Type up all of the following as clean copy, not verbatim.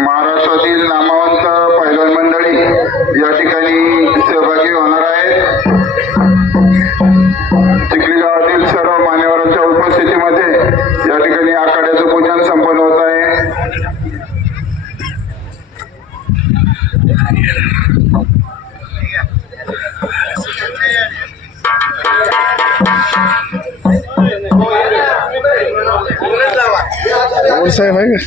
महाराष्ट्रातील नामवंत पैलवान मंडळी या ठिकाणी सहभागी होणार आहेत। चिखली गावातील सर्व मान्यवरांच्या उपस्थितीमध्ये या ठिकाणी आखाड्याचं पूजन संपन्न होत आहे। साहेब आहे का?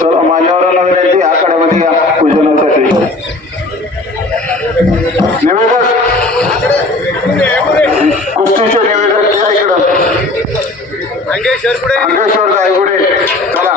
तर मान्यवरांना विनंती आखाड्यामध्ये या पूजनासाठी। निवेदक कुस्तीचे निवेदक या इकडं अंगेश्वर दायगुडे चला।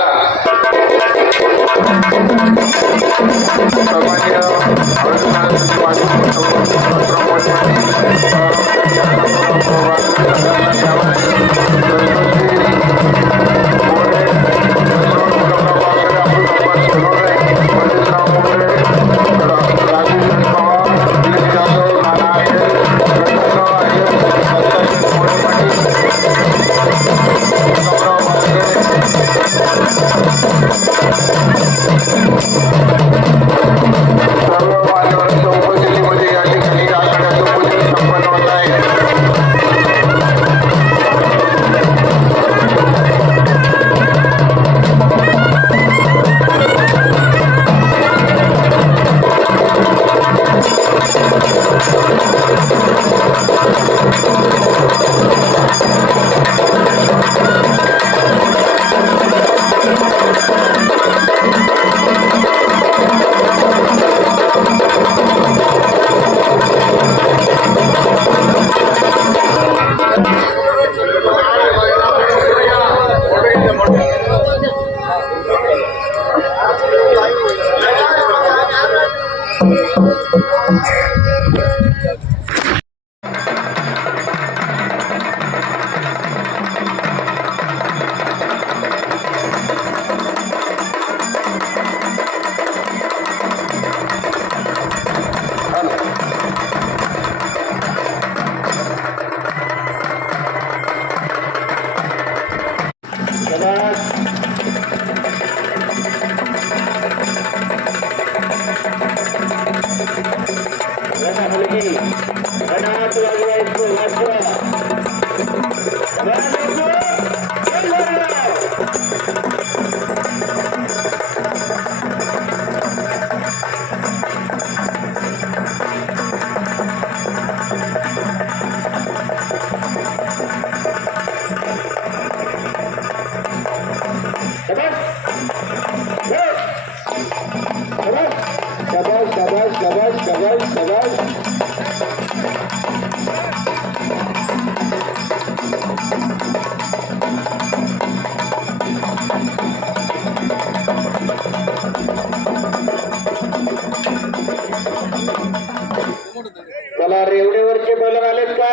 चला रेवडेवरचे बॉलर आलेत का?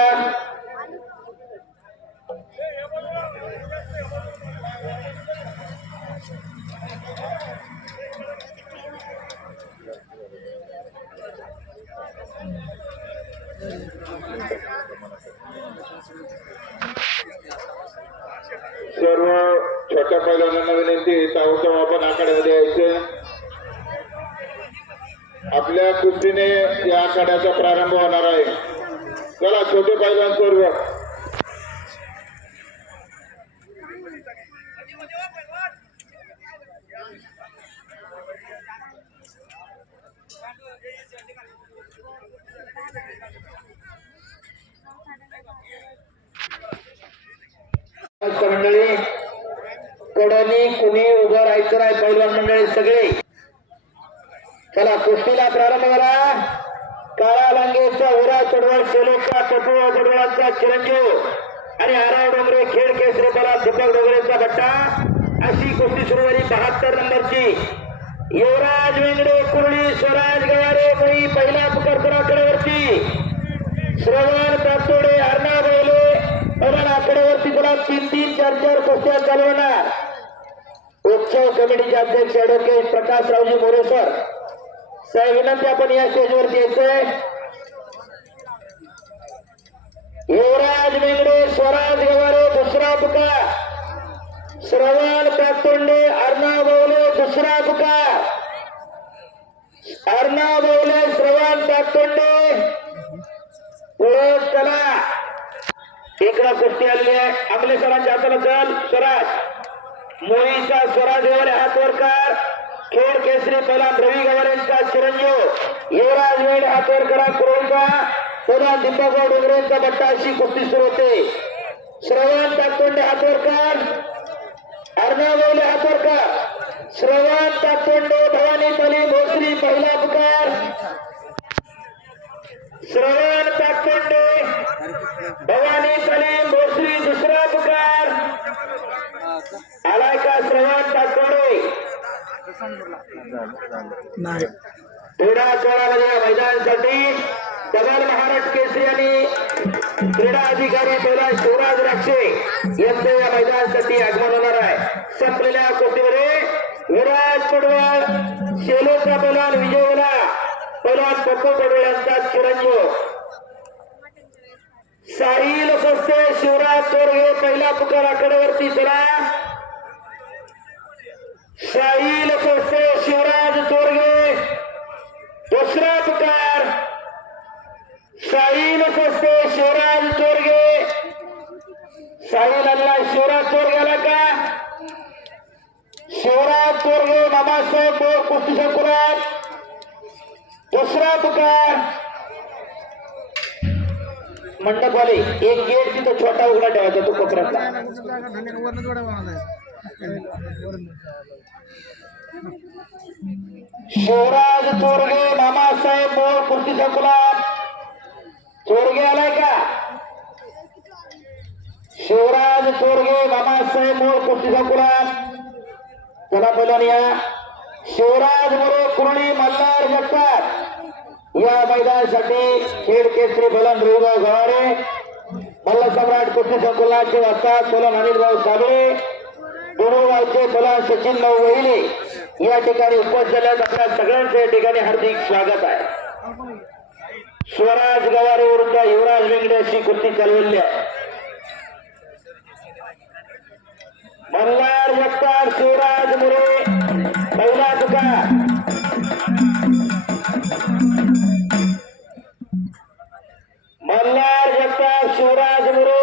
सर्व छोट्या पैलवानांना विनंती ताबडतोब आपण आखाड्यामध्ये यायचं। आपल्या कुस्तीने या आखाड्याचा प्रारंभ होणार आहे। चला छोटे पैलवान सर्व मंडळी कडनी कुणी उभं राहायचं नाही। पैलवान मंडळी सगळे चला कुस्तीला प्रारंभ करा। काळा लांगेचा उरा चढवळ सेलोचा टपू चढवळाचा चिरंजीव आणि आराव डोंगरे खेड केसरी बला दीपक डोंगरेचा भट्टा अशी कुस्ती सुरू झाली। 72 नंबरची युवराज वेंगडे कुर्ली स्वराज गवारे मुळी पहिला पुकारपुरा कडेवरती श्रवण कातोडे अर्णा बैले आकड्यावरती तुला 3-3 4-4 कुस्त्या चालवणार। उत्सव कमिटीचे अध्यक्ष ॲडव्होकेट प्रकाशरावजी मोरे सर विनंती आपण या स्टेजवरती यायचंय। युवराज मेंगडे स्वराज गवारे दुसरा पुकार, श्रवण कातोंडे अर्णव बवले दुसरा पुकार, अर्णव बवले श्रवण कातोंडे ओळख चला. इकडं कुस्ती आलेली आहे आपले सरांच्या हाताला चल. स्वराज मोहीचा स्वराज गवारे हात वर कर. खेळ केसरी पहिला रवी गवारेंचा चिरंजीव युवराज मेंढे हात वर करा. कुरोळचा पुन्हा दीपकराव डोंगरेंचा बट्टा अशी कुस्ती सुरू होते. श्रवण कातोंडे हात वर कर, अर्णव बवले हात वर कर. श्रवण कातोंडे भवानी तली भोसरी पहिला पुकार, श्रवण कातोंडे भवानी तली भोसरी दुसरा पुकार. आलाय का श्रवण कातोंडे? क्रीडा कोणामध्ये मैदानासाठी डबल महाराष्ट्र केसरी आणि क्रीडा अधिकारी पहिला शिवराज राक्षे यांचे या मैदानासाठी आगमन होणार आहे. संपलेल्या कुस्तीमध्ये विराज पडवळ शेलोचा पैलवान विजयला पैलवान पप्पू पडवळ यांचा चिरंजीव साहिल सस्ते शिवराज तोरगे पहिला पुकार आकड्यावरती चला. साहिल सस्ते शिवराज तोरगे दुसरा पुकार, साहिल सस्ते शिवराज तोरगे. साहिल आला शिवराज तोरगेला का? शिवराज तोरगे मामासाहेब बोर कुस्ती संकुलात दुसरा पुकार. मंडपवाले एक गेट तिथं छोटा उघडा ठेवायचा तो कोपऱ्यातला. शिवराज तोरगे मामासाहेब बोर कुस्ती संकुलात तोरगे आलाय का? शिवराज तोरगे मामासाहेब बोर कुस्ती संकुलात चला पहिल्याने या. शिवराज मोरे कुरळी मल्हार जगताप या मैदानासाठी खेळ केसरी फलन रविभाऊ गवारे मल्ल सम्राट कुस्ती संकुलाचे वस्ताद फलन अनिलभाऊ साबळे दुरुगावचे फलन सचिन भाऊ वहिले या ठिकाणी उपस्थित झाल्यात. आपल्या सगळ्यांचे या ठिकाणी हार्दिक स्वागत आहे. स्वराज गवारे विरुद्ध युवराज मेंगडे अशी कुस्ती चालवली आहे. मल्हार जगताप शिवराज मोरे पहिला पुकार, मल्हार जगताप शिवराज मोरे.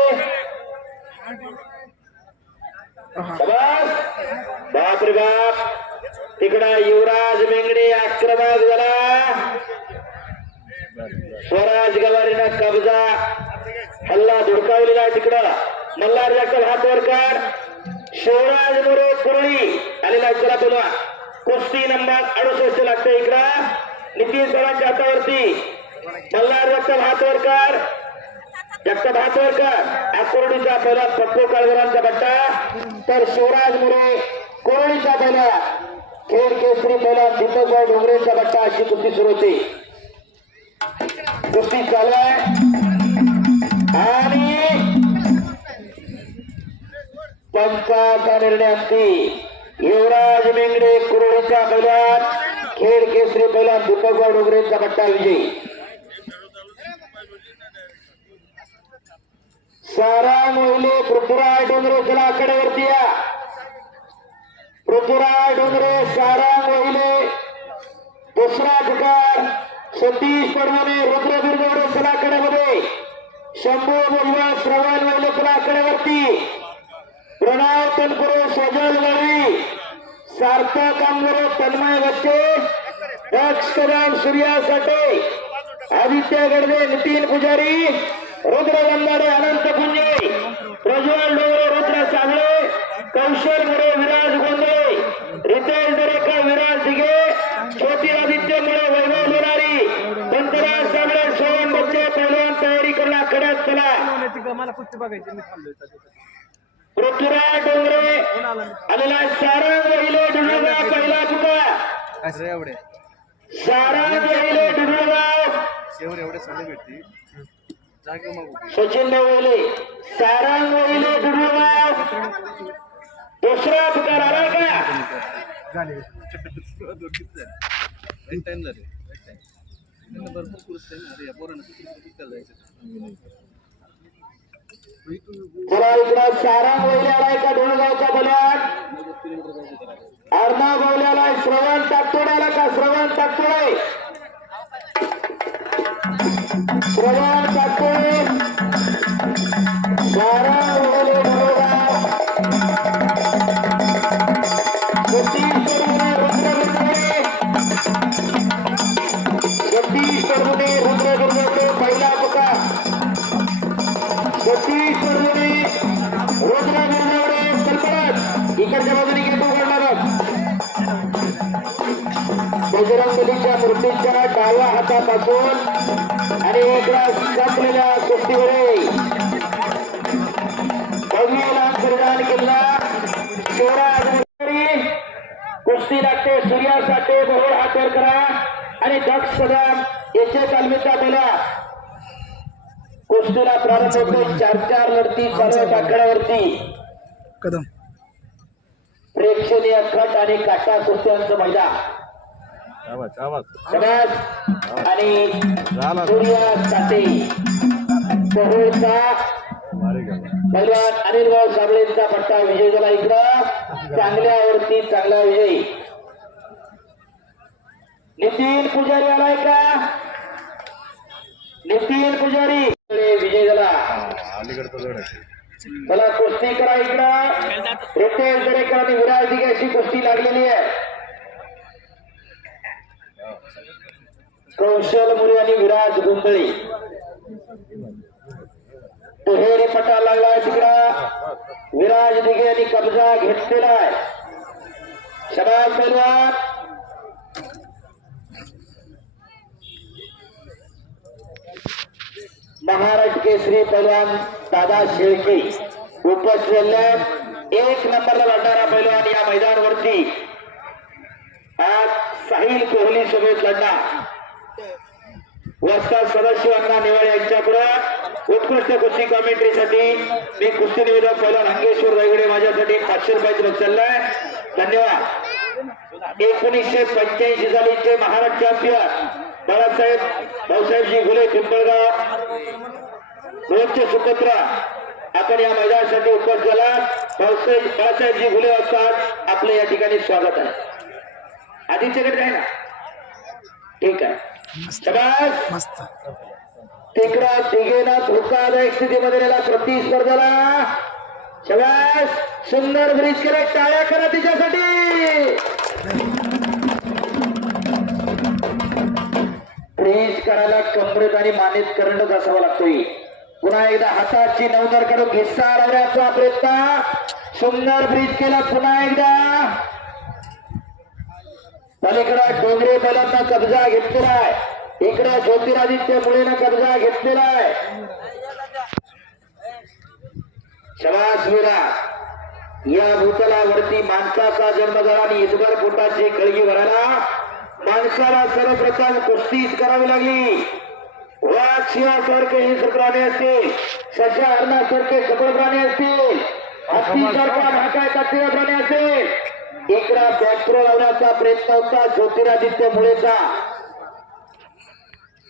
बाप रे बाप, तिकडा युवराज मेंगडे आक्रमक झाला. स्वराज गवारीनं कब्जा हल्ला धुडकावलेला तिकडं. मल्हार जगताप हात वर कर. शिवराज मोरे कुरळी आलेला चला बोलवा. कुस्ती नंबर 68 लागतं इकडं नितीन सरांच्या हातावरती. मल्हार जगताप हात वर कर, जगताप हात वर कर. आकुर्डीचा पहिला पप्पू काळगरांचा बट्टा तर शिवराज मोरे कुरळीचा पहिला खेळ केसरी पहिला दीपकराव डोंगरेंचा बट्टा अशी कुस्ती सुरू होती. कुस्ती चालू आहे आणि पंचाचा निर्णय अंती. युवराज मेंगडे कुरळीच्या पहिल्यात खेळ केसरी पहिला दीपकराव डोंगरेंचा बट्टा विजयी. सारा मोहिले पृथ्वीराज डोंगरे चला आकड्यावरती या. पृथ्वीराज डोंगरे सारा मोहिले दुसरा पुकार. सतीश पडवणे रुद्र बिरगवडे चला आकड्यामध्ये. शंभू बोलवा श्रवण मोहिले चला आकड्यावरती. प्रणव तनपुरे सजल गळवी सार्थक आंबरे तन्मय बच्चे दक्ष कदम सूर्या साठे आदित्य गडदे नितीन पुजारी रुद्र गंधाडे अनंत कुंजे प्रज्वल डोंगरे रुद्र साबळे कौशल मोरे विराज गोंधळे रितेश दरेकर विराज दिघे ज्योतिरादित्य मोरे वैभव लोणारी पंतराज साबळे सोहन बच्चे पहिलवान तयारी करणार खड्यात चला. मला कुस्ती बघायची मी थांबलोय. पृथ्वीराज डोंगरे आलेला सारंग वहिले डुडुळगाव पहिला पुकार. एवढे सारंग वहिले डुडुळगाव एवढे सगळे भेटते जागे मग सचिन वहिले सारंग वहिले डुडुळगाव दुसरा पुकार आला का? झाले टाइम झाले भरपूर कुस्ती आहे ना. अरे या पोरांना किती जायचं चला इकडं सारंग वैल्याला का डोळगावचा बलवान अर्णव गवल्याला श्रवण ताकतोड्याला का श्रवण ताकतोडे श्रवण ताकतोडे सारंग वगैरे डोळगाव सतीश परभुणे रुद्रदुर्गचे पहिला पुकार सतीश परभुणे रुद्रदुर्गवडे कल्पनात इकडच्या बाजूने गेट उघडणार बजरंगबलीच्या मूर्तीच्या डाव्या हातापासून आणि इकडा संपलेल्या कुस्तीवरे भव्यला परिधान केला कुस्ती लागते सूर्या साठे बहुळ हातर करा आणि दक्ष सदाम याचे तालमीचा बोला कुस्तीला प्रारंभ होतो 4-4 लढती चालू आकड्यावरती कदम प्रेक्षणीय खट आणि काटा कुस्त्यांचं मैदान समाज आणि सूर्या साठे बहुळचा पहिलवान अनिल भाऊ साबळेंचा पट्टा विजय झाला इकडं चांगल्यावरती चांगला विजय नितीन पुजारी आलाय का नितीन पुजारी विजय झाला मला कुस्ती करा इकडं रितेश दरेकर आणि विराज दिघे अशी कुस्ती लागलेली आहे कौशल मुरे आणि विराज गुंदळी दुहेरी पट्टा लागलाय तिकडं विराज दिघे यांनी कब्जा घेतलेला आहे शबाज पहिलवान महाराष्ट्र केसरी पहिलवान दादा शेळके उपस्थित 1 नंबरला लढणारा पहिलवान या मैदानावरती आज साहिल कोहली सोबत लढणार वस्ताद सदाशिवांना निवड यांच्याकडे उत्कृष्ट कुस्ती कॉमेंट्रीसाठी मी कुस्ती निवेदक पहिलवान हंगेश्वर रायगडे माझ्यासाठी 500 रुपयाचं चाललंय धन्यवाद 1985 सालीचे महाराष्ट्र चॅम्पियन बाळासाहेब भाऊसाहेबजी घुले पिंपळगाव रोजचे सुपुत्र आपण या मैदानासाठी उपस्थित झाला बाळासाहेबजी घुले असतात आपलं या ठिकाणी स्वागत आहे आदित्यकडे आहे ना ठीक आहे मस्त तिकडा तिघेना धोकादायक स्थितीमध्ये नेला प्रतिस्पर्धाला शबास सुंदर ब्रिज केले टाळ्या करा तिच्यासाठी ब्रिज करायला कमरेत आणि मानेत करंट असावा लागतोय पुन्हा एकदा हाताची नवदर काढून घिस्सा लावण्याचा प्रयत्न सुंदर ब्रिज केला पुन्हा एकदा पलीकडे डोंगरे बैलांना कब्जा घेतलेला आहे इकडे ज्योतिरादित्य मुळेनं कब्जा घेतलेला आहे शबास वीरा या भूतलावरती माणसाचा जन्म झाला आणि इतभर पोटाची कळगी भरायला माणसाला सर्वप्रथम कुस्तीच करावी लागली वाघ सिंहासारखे हिंस्र प्राणी असतील सशा हरणासारखे कपड प्राणी असतील हत्तीसारखा ढाकाय कातळा प्राणी असेल इकडा बॅकथ्रो लावण्याचा प्रयत्न होता ज्योतिरादित्य मुळेचा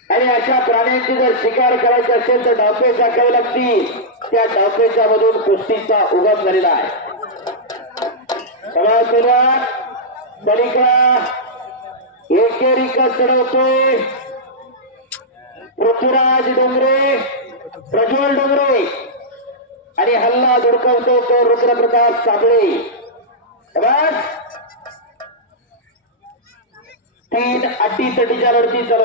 आणि अशा प्राण्यांची जर शिकार करायची असेल तर डावपे टाकावे लागतील त्या डावपेच्या मधून कुस्तीचा उगम झालेला आहे पलीकडा एकेरिका चढवतोय पृथ्वीराज डोंगरे प्रज्वल डोंगरे आणि हल्ला धुडकवतो तो रुद्रप्रताप साबळे 3 अटीतटीच्या लढती चालू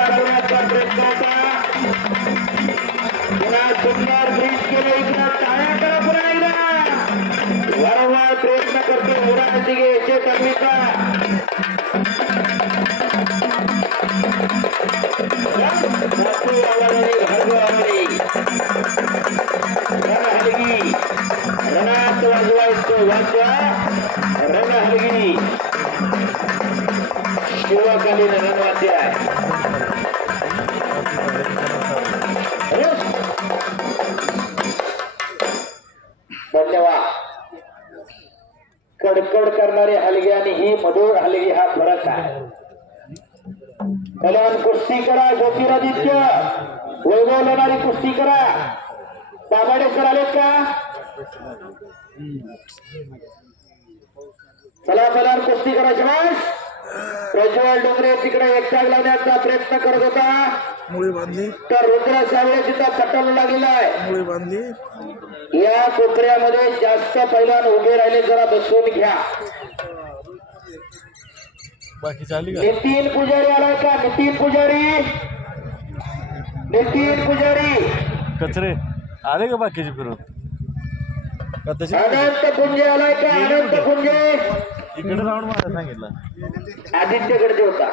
अडवण्याचा प्रयत्न होता पुन्हा सुंदर ब्रिज केले इकडे टाळ्या करा पुन्हा एकदा वारंवार प्रयत्न करतो विराज दिघे याचे कमीचा रणहलगी रणात वाजवायचो वाजवा रणहलगी शिवकालीन रणवाद्य आहे धन्यवाद कडकड करणारे हलगे आणि ही मधुर हलगे हा फरक आहे. कल्याण कुस्ती करा, ज्योतिरादित्य वैभव लोणारी कुस्ती करा. दाभाडे सर आलेत का? चला कल्याण कुस्ती करा. शबाश. प्रज्वल डोंगरे तिकडे एकटाक लावण्याचा प्रयत्न करत होता, मुळी बांधली, तर रुद्र सावळे तिथं पटवला गेलाय. मुळी बांधली. या कोपऱ्यामध्ये जास्त पैलवान उभे राहिले, जरा बसवून घ्या. बाकी चाली का? नितीन पुजारी आलाय का? नितीन पुजारी, नितीन पुजारी. कचरे आले का बाकीचे फिरून? का तसे अनंत पुंजे आलाय का? अनंत पुंजे. इकडे राऊंड मारा सांगितलं. आदित्य गडदे होता.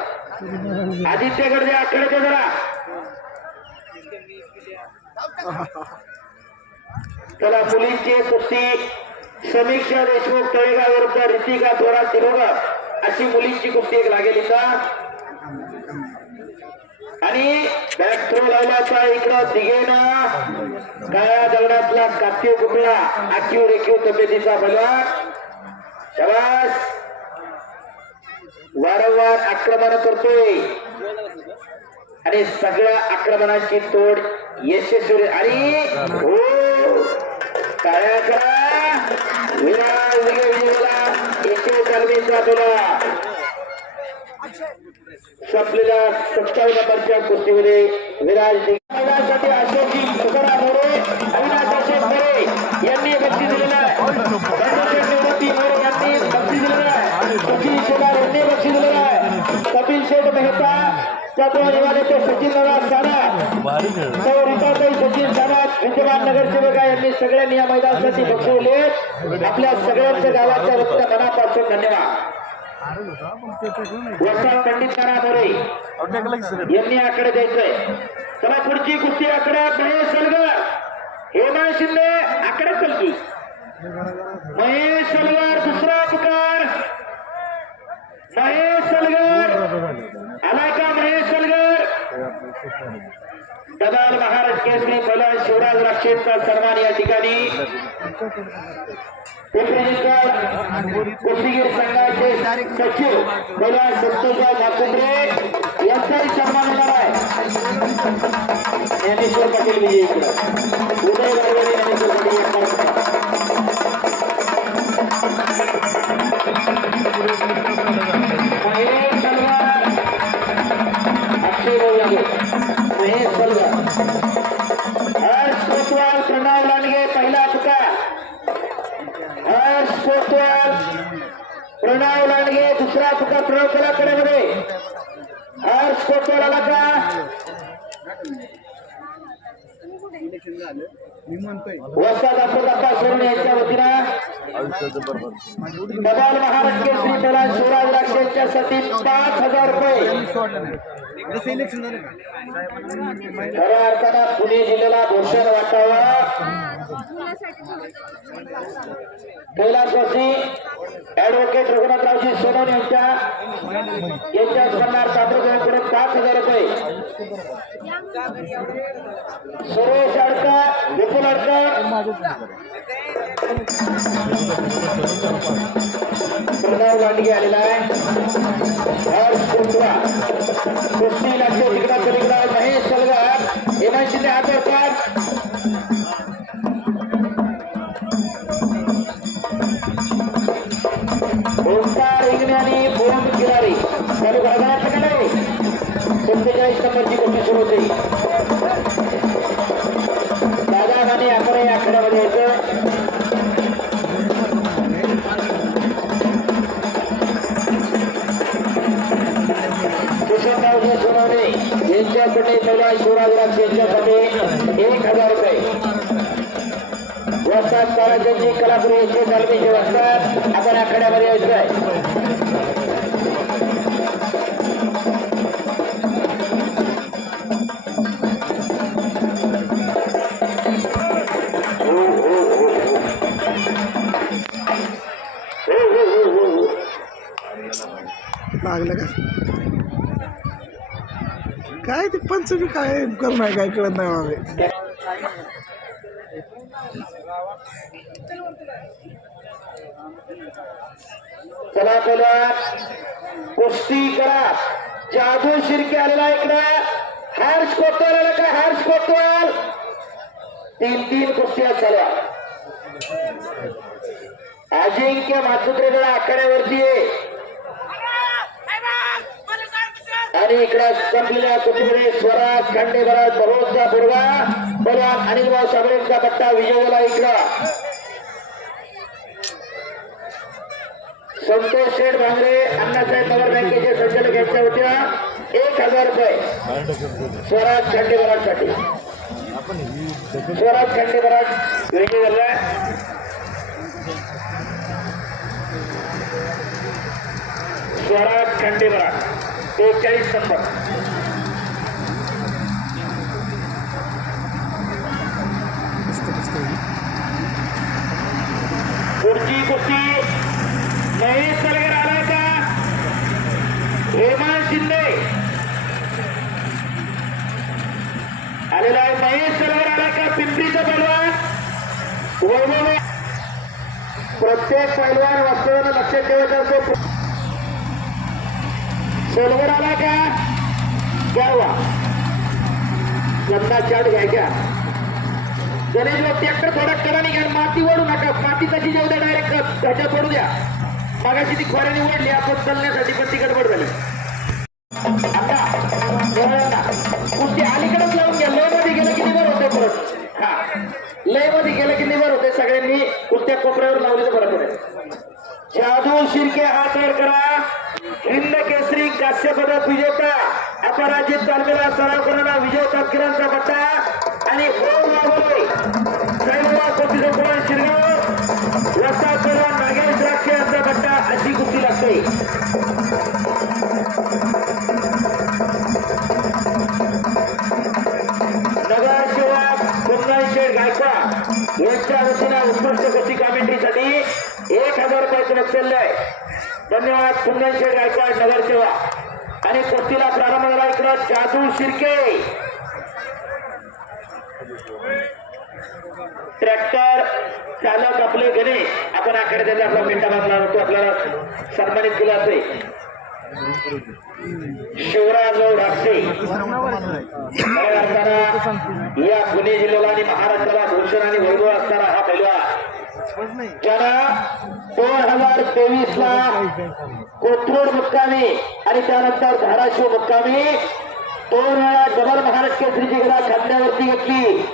आदित्य गडदे आकडे जरा. चला मुलींची कुस्ती समीक्षा देशमुख तळेगाव विरुद्ध ऋतिका थोरात तिरोगर अशी मुलींची कुस्ती एक लागेल इथं. आणि बॅक थ्रो लावल्याचा इकडं दिघेना काळ्या दगडातला कात्य कुठला आखीव रेखीव तब्येतीचा बलवान. शाबास. वारंवार आक्रमण करतोय आणि सगळ्या आक्रमणांची तोड यशस्वी. आणि हो काळ्या करा विराज विजयला एके तालमीचा तुला संपलेल्या 57 नंबरच्या कुस्तीमध्ये विराज मैदानासाठी अशोकजी तुकाराम मोरे, अविनाश अशोक मोरे यांनी बक्षीस दिलेलं आहे. निवृत्ती मोरे यांनी बक्षीस दिलेलं आहे. सचिन शेलार यांनी बक्षीस दिलेलं आहे. कपिल शेठ मेहता त्याचे सचिन नवाज साना सौरिताताई सचिन साना विद्यमान नगरसेवक यांनी सगळ्यांनी या मैदानासाठी बक्षवले. आपल्या सगळ्यांच्या गावाच्या वतीनं मनापासून धन्यवाद. वसा पंडित मोरे यांनी आकडे द्यायचंय. चला पुढची कुस्ती आकडे महेश सलगर, हेमा शिंदे आकडे चलकी. महेश सलगर दुसरा पुकार. महेश सलगर आलाय का? महेश सलगर. दबाल महाराष्ट्र केसरी पहिलवान शिवराज राक्षेंचा सन्मान या ठिकाणी कुस्तीगीर संघाचे सचिव पहिलवान संतोषराव माकुंद्रे यांचाही सन्मान होणार आहे. ज्ञानेश्वर पाटील विजयी इकडे उदय गाडवे ज्ञानेश्वर पाटील यांचा महेश सलगर, अक्षय महेश सलगर, हर्ष कोतवाल, प्रणव लांडगे पहिला पुकार. हर्ष कोतवाल, प्रणव लांडगे दुसरा पुकार. प्रणव कला कडेमध्ये हर्ष कोतवाल आला का? वस्ता दाखवता सोडून यांच्या वतीनं दबाल महाराष्ट्र केसरी पहिलवान शिवराज राक्षेंच्यासाठी 5,000 रुपये. खऱ्या अर्थानं पुणे जिल्ह्याला भूषण वाटावं. कैलासवासी ऍडव्होकेट रघुनाथरावजी सोनवणे यांच्या सन्मान पात्रकडे 5,000 रुपये. सुरेश अडकर, विपुल अडकर, प्रणव लांडगे आलेला आहे. हर्ष कुंटवा कुस्ती लागते तिकडा पलीकडा. महेश सलगर, हेमा शिंदे हातोपार. ओंकार इंगणे आणि ओम किरारी चालू भागाकडे 47 नंबरची कुस्ती सुरू होती. दादा गाणे आपण या आखाड्यामध्ये यायचं. किशोररावजी सोनवणे यांच्याकडे पहिला शिवराज राक्षे यांच्यासाठी 1,000 रुपये. वस्ताद काळाजी कलापुरी यांचे तालमीचे वस्ताद आपण आखाड्यामध्ये यायचं आहे. लागलं का? काय ते पंचमी काय करणार काय कळत नाही बाबा. चला पहिला कुस्ती करा. जादू शिर्के आलेला इकडं. हर्ष कोतवाल आला का? हर्ष कोतवाल. 3-3 कुस्त्या चालू. अजिंक्य मातुत्रेला आखाड्यावरती आहे आणि इकडे संपलेल्या कुस्तीमध्ये स्वराज खांडेभरात भरोसा बुरगा बलवान अनिलभाऊ साबळेंचा पट्टा विजय झाला. इकडं संतोष शेठ भांगरे अण्णासाहेब पवार बँकेचे संचालक यांच्या वतीला 1000 रुपये स्वराज खांडेभरासाठी. स्वराज खांडेभरात विजय झाला. स्वराज खांडेभरात 41 नंबर. पुढची कुस्ती महेश सलगर आला का? हेमंत शिंदे आलेला आहे. महेश सलगर आला का? पिंपरीचा पैलवान वैभव. प्रत्येक पैलवान वास्तवानं लक्षात ठेवायचा असतो. सलगर आला का? घ्यावा लंबा चाट घ्यायच्या. गणेश भाऊ ट्रॅक्टर थोडा कडाने घ्या. माती ओढू नका. माती तशी जेवढ्या डायरेक्ट ह्याच्यात पडू द्या. मागाशी ती खोऱ्याने ओढली आपण चालण्यासाठी पण ती गडबड झाली. आता कुस्ती अलीकडेच लावून घ्या. लय मध्ये गेलं की निवर होते परत. हा लय मध्ये गेलं की निवर होते. सगळ्यांनी कुस्त्या कोपऱ्यावर लावली तर बरं पडेल. जादू शिर्के हात वर करा. हिंद केसरी काश्य पदक विजेता अपराजित तालमीला सराव करणारा विजय तपकिरांचा पट्टा आणि शिरगाव वस्ताद नागेश द्राक्षे यांचा पट्टा अशी कुस्ती लागते. नगरसेवक कुंदनशेठ गायकवाड यांच्या वतीने उत्कृष्ट कुस्ती कॉमेंट्रीसाठी 1000 रुपयाचं बक्षीस आहे. धन्यवाद कुंदनशेठ गायकवाड नगरसेवक. आणि कुस्तीला प्रारंभ झाला. इकडं जादू शिर्के ट्रॅक्टर चालक आपले गणे आपण आखाड्यात आपला मिंटा बांधला होतो. आपल्याला सन्मानित केला असे शिवराजभाऊ राक्षे या पुणे जिल्ह्याला आणि महाराष्ट्राला भूषण आणि वैभव असणारा हा पैलवान ज्याला 2023 ला कोथरूड मुक्कामी आणि त्यानंतर धाराशिव मुक्कामी 2 वेळा डबल महाराष्ट्र केसरीची गदा खांद्यावरती घेतली.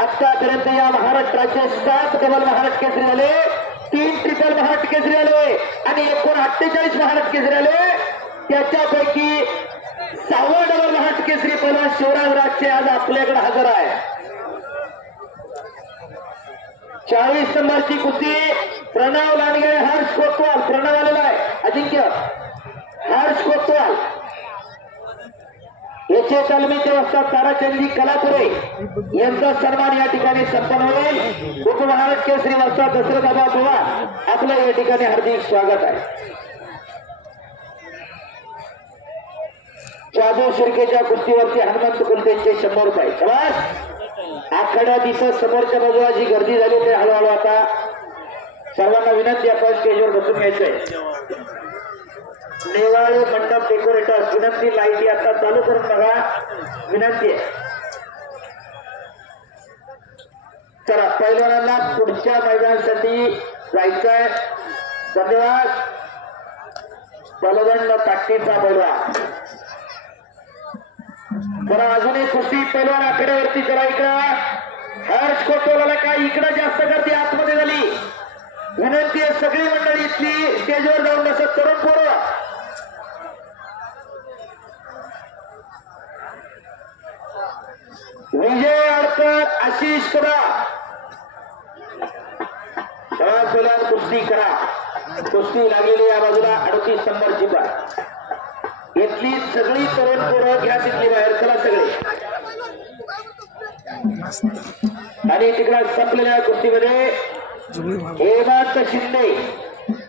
आतापर्यंत या महाराष्ट्राचे 7 डबल महाराष्ट्र केसरी झाले, 3 ट्रिपल महाराष्ट्र केसरी आले आणि एकूण 48 महाराष्ट्र केसरी आले. त्याच्यापैकी 6वा डबल महाराष्ट्र केसरी पैलवान शिवराज राक्षे आज आपल्याकडे हजर आहे. 40 नंबरची कुस्ती प्रणव लांडगे हर्ष कोतवाल. प्रणव आलेला आहे. अजिंक्य हर्ष कोतवाल याचे तालमीचे वस्ताद ताराचंदी कलापुरे यांचा सन्मान या ठिकाणी संपन्न होईल. उपमहाराष्ट्र केसरी वस्ताद दशरथ पवार आपलं या ठिकाणी हार्दिक स्वागत आहे. जादू शिर्केच्या कुस्तीवरती हनुमंत कुलतेंचे 100 रुपये. समाज आखाड्यात इथं समोरच्या बाजूला जी गर्दी झाली ते हळूहळू आता सर्वांना विनंती आपण स्टेजवर बसून घ्यायचंय. नेवाळे मंडप डेकोरेटर्स विनंती. लाईटी आता चालू करून बघा विनंती आहे. चला पैलवानांना पुढच्या मैदानासाठी जायचंय. धन्यवाद. बलदंड ताकदीचा पैलवान. बरं अजून एक कुस्ती पैलवान आकड्यावरती करा. इकडं हर्ष कोतवाल का? इकडं जास्त गर्दी आतमध्ये झाली. विनंती आहे सगळी मंडळी इथली स्टेजवर जाऊन बसत. तरुण पोरं विजय अडकर आशिष करा. कुस्ती करा. कुस्ती लागलेली या बाजूला 38 नंबरची पण इथली सगळी तरुण पोरं घ्या तिथली बाहेर. चला सगळे. आणि तिकडे संपलेल्या कुस्तीमध्ये हेमंत शिंदे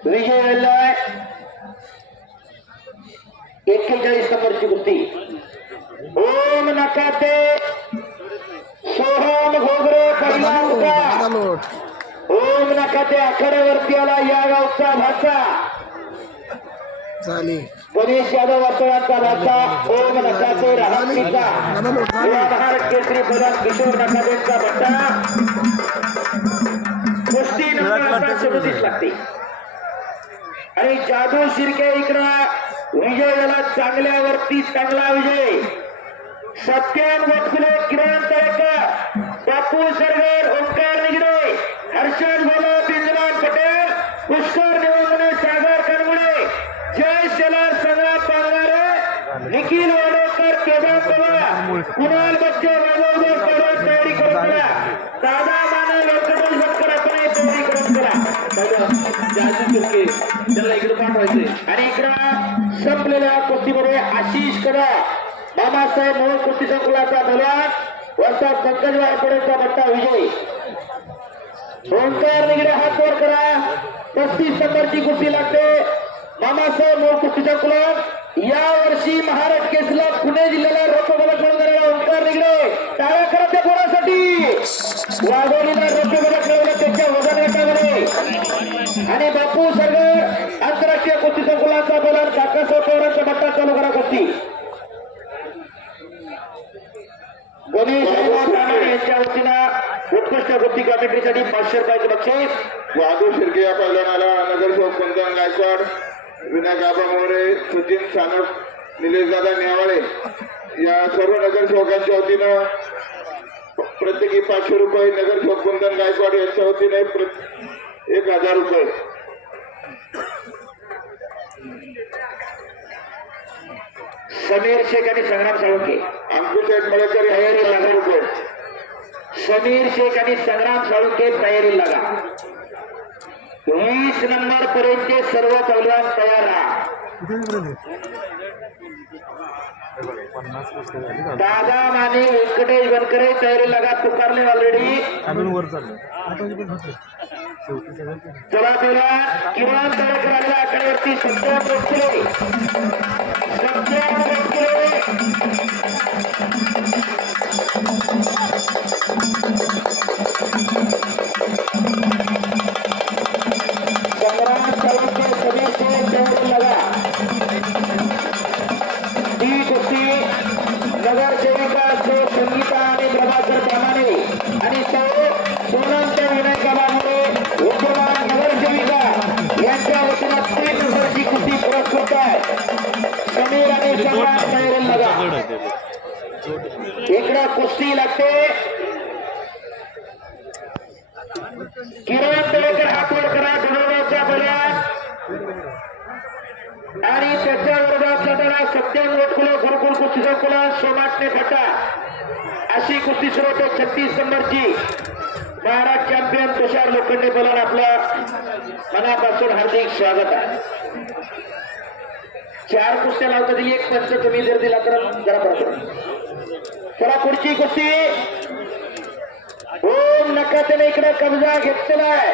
विजय झालाय. 41 नंबरची कुस्ती. ओम नकाते सोहम घोगरे पहिला मुका ओम नकाते आखाड्यावरती आला या गावचा भाषा झाली गणेश यादव वर्तळाचा भाषा ओम नकाते राहतीचा महाराज केसरी प्रधान किशोर नकातेचा भट्टा कुस्ती नंबर 37 लागते आणि जादू शिर्के इकडं विजय झाला चांगल्यावरती चांगला विजय सत्यान वटकुले किरण तळेकर बापू सरगर ओंकार निगडे हर्षद भोला बिंजमान पटेल पुष्कर निवंगणे सागर कनगुडे जय शेलार संग्राम पांगारे निखिल वाडोकर केदार पवार कुणाल बच्चे वैभव पवार तयारी करून करा दादा माने व्यंकटेश भटकर आपण तयारी करून करा जादू शिर्के त्याला इकडे पाठवायचे आणि इकडं संपलेल्या कुस्तीमध्ये आशिष करा मामासाहेब मोहोळ कुस्ती संकुलाचा बलवान वरचा पंकज वायपडेचा भट्टा विजय ओंकार निगडे हात वर करा 35 नंबरची कुस्ती लागते मामासाहेब मोहोळ कुस्ती संकुलात या वर्षी महाराष्ट्र केसरीला पुणे जिल्ह्याला रौप्य पदक मिळवून दिलेला ओंकार निगडे टाळ्या करा त्या पोरासाठी वाघोलीला रौप्य पदक मिळवलं त्याच्या वजन गटामध्ये आणि बापू सरगर आंतरराष्ट्रीय कुस्ती संकुलाचा बलवान काकासाहेब पवारांचा भट्टा चालू करा कुस्ती गणेश यांच्या वतीनं उत्कृष्ट कुस्ती कमेंट्रीसाठी 500 रुपयाचे बक्षीस बहादूर शिर्के या पैलवानाला नगरसेवक कुंदन गायकवाड विनायक आबा मोरे सचिन सानप निलेशदादा नेवाळे या सर्व नगरसेवकांच्या वतीनं प्रत्येकी 500 रुपये नगरसेवक कुंदन गायकवाड यांच्या वतीने 1000 रुपये समीर शेख आणि संग्राम साळुंके अंकुश मळेकर तयारी 1000 रुपये समीर शेख आणि संग्राम साळुंके तयारी लागा 20 नंबर पर्यंतचे सर्व पैलवान तयार राहा दादा माने व्यंकटेश बनकरे तयारी लागा पुकारले ऑलरेडी चला तेला किरण तळेकर आलेला आकड्यावरती सत्यान वटकुले संग्राम साळुंके समीर शेख तयारी लागा ती कुस्ती नगरसेविका सो संगीता आणि प्रभाकर प्रामाणे आणि सौ सोनमच्या विनायक बाबुळे विद्यमान नगरसेविका यांच्या वतीनं 3 नंबरची कुस्ती पुरस्कृत आहे समीर आणि संग्राम तयारी लागा इकडं कुस्ती लागते किरण तळेकर हातवर करा धनुर्वाचा बलवान आणि त्याच्या वर्गातला त्याला सत्यान वटकुले गुरुकुल कुस्ती संकुला सोमाटणे फटा अशी कुस्ती सुरू होते 36 नंबरची महाराष्ट्र चॅम्पियन तुषार लोखंडे बलवान आपल्या मनापासून हार्दिक स्वागत आहे 4 कुस्त्या लावतात एक पंच तुम्ही जर दिला तर जरा बरोबर चला पुढची कुस्ती ओम नकातेने इकडे कब्जा घेतलेला आहे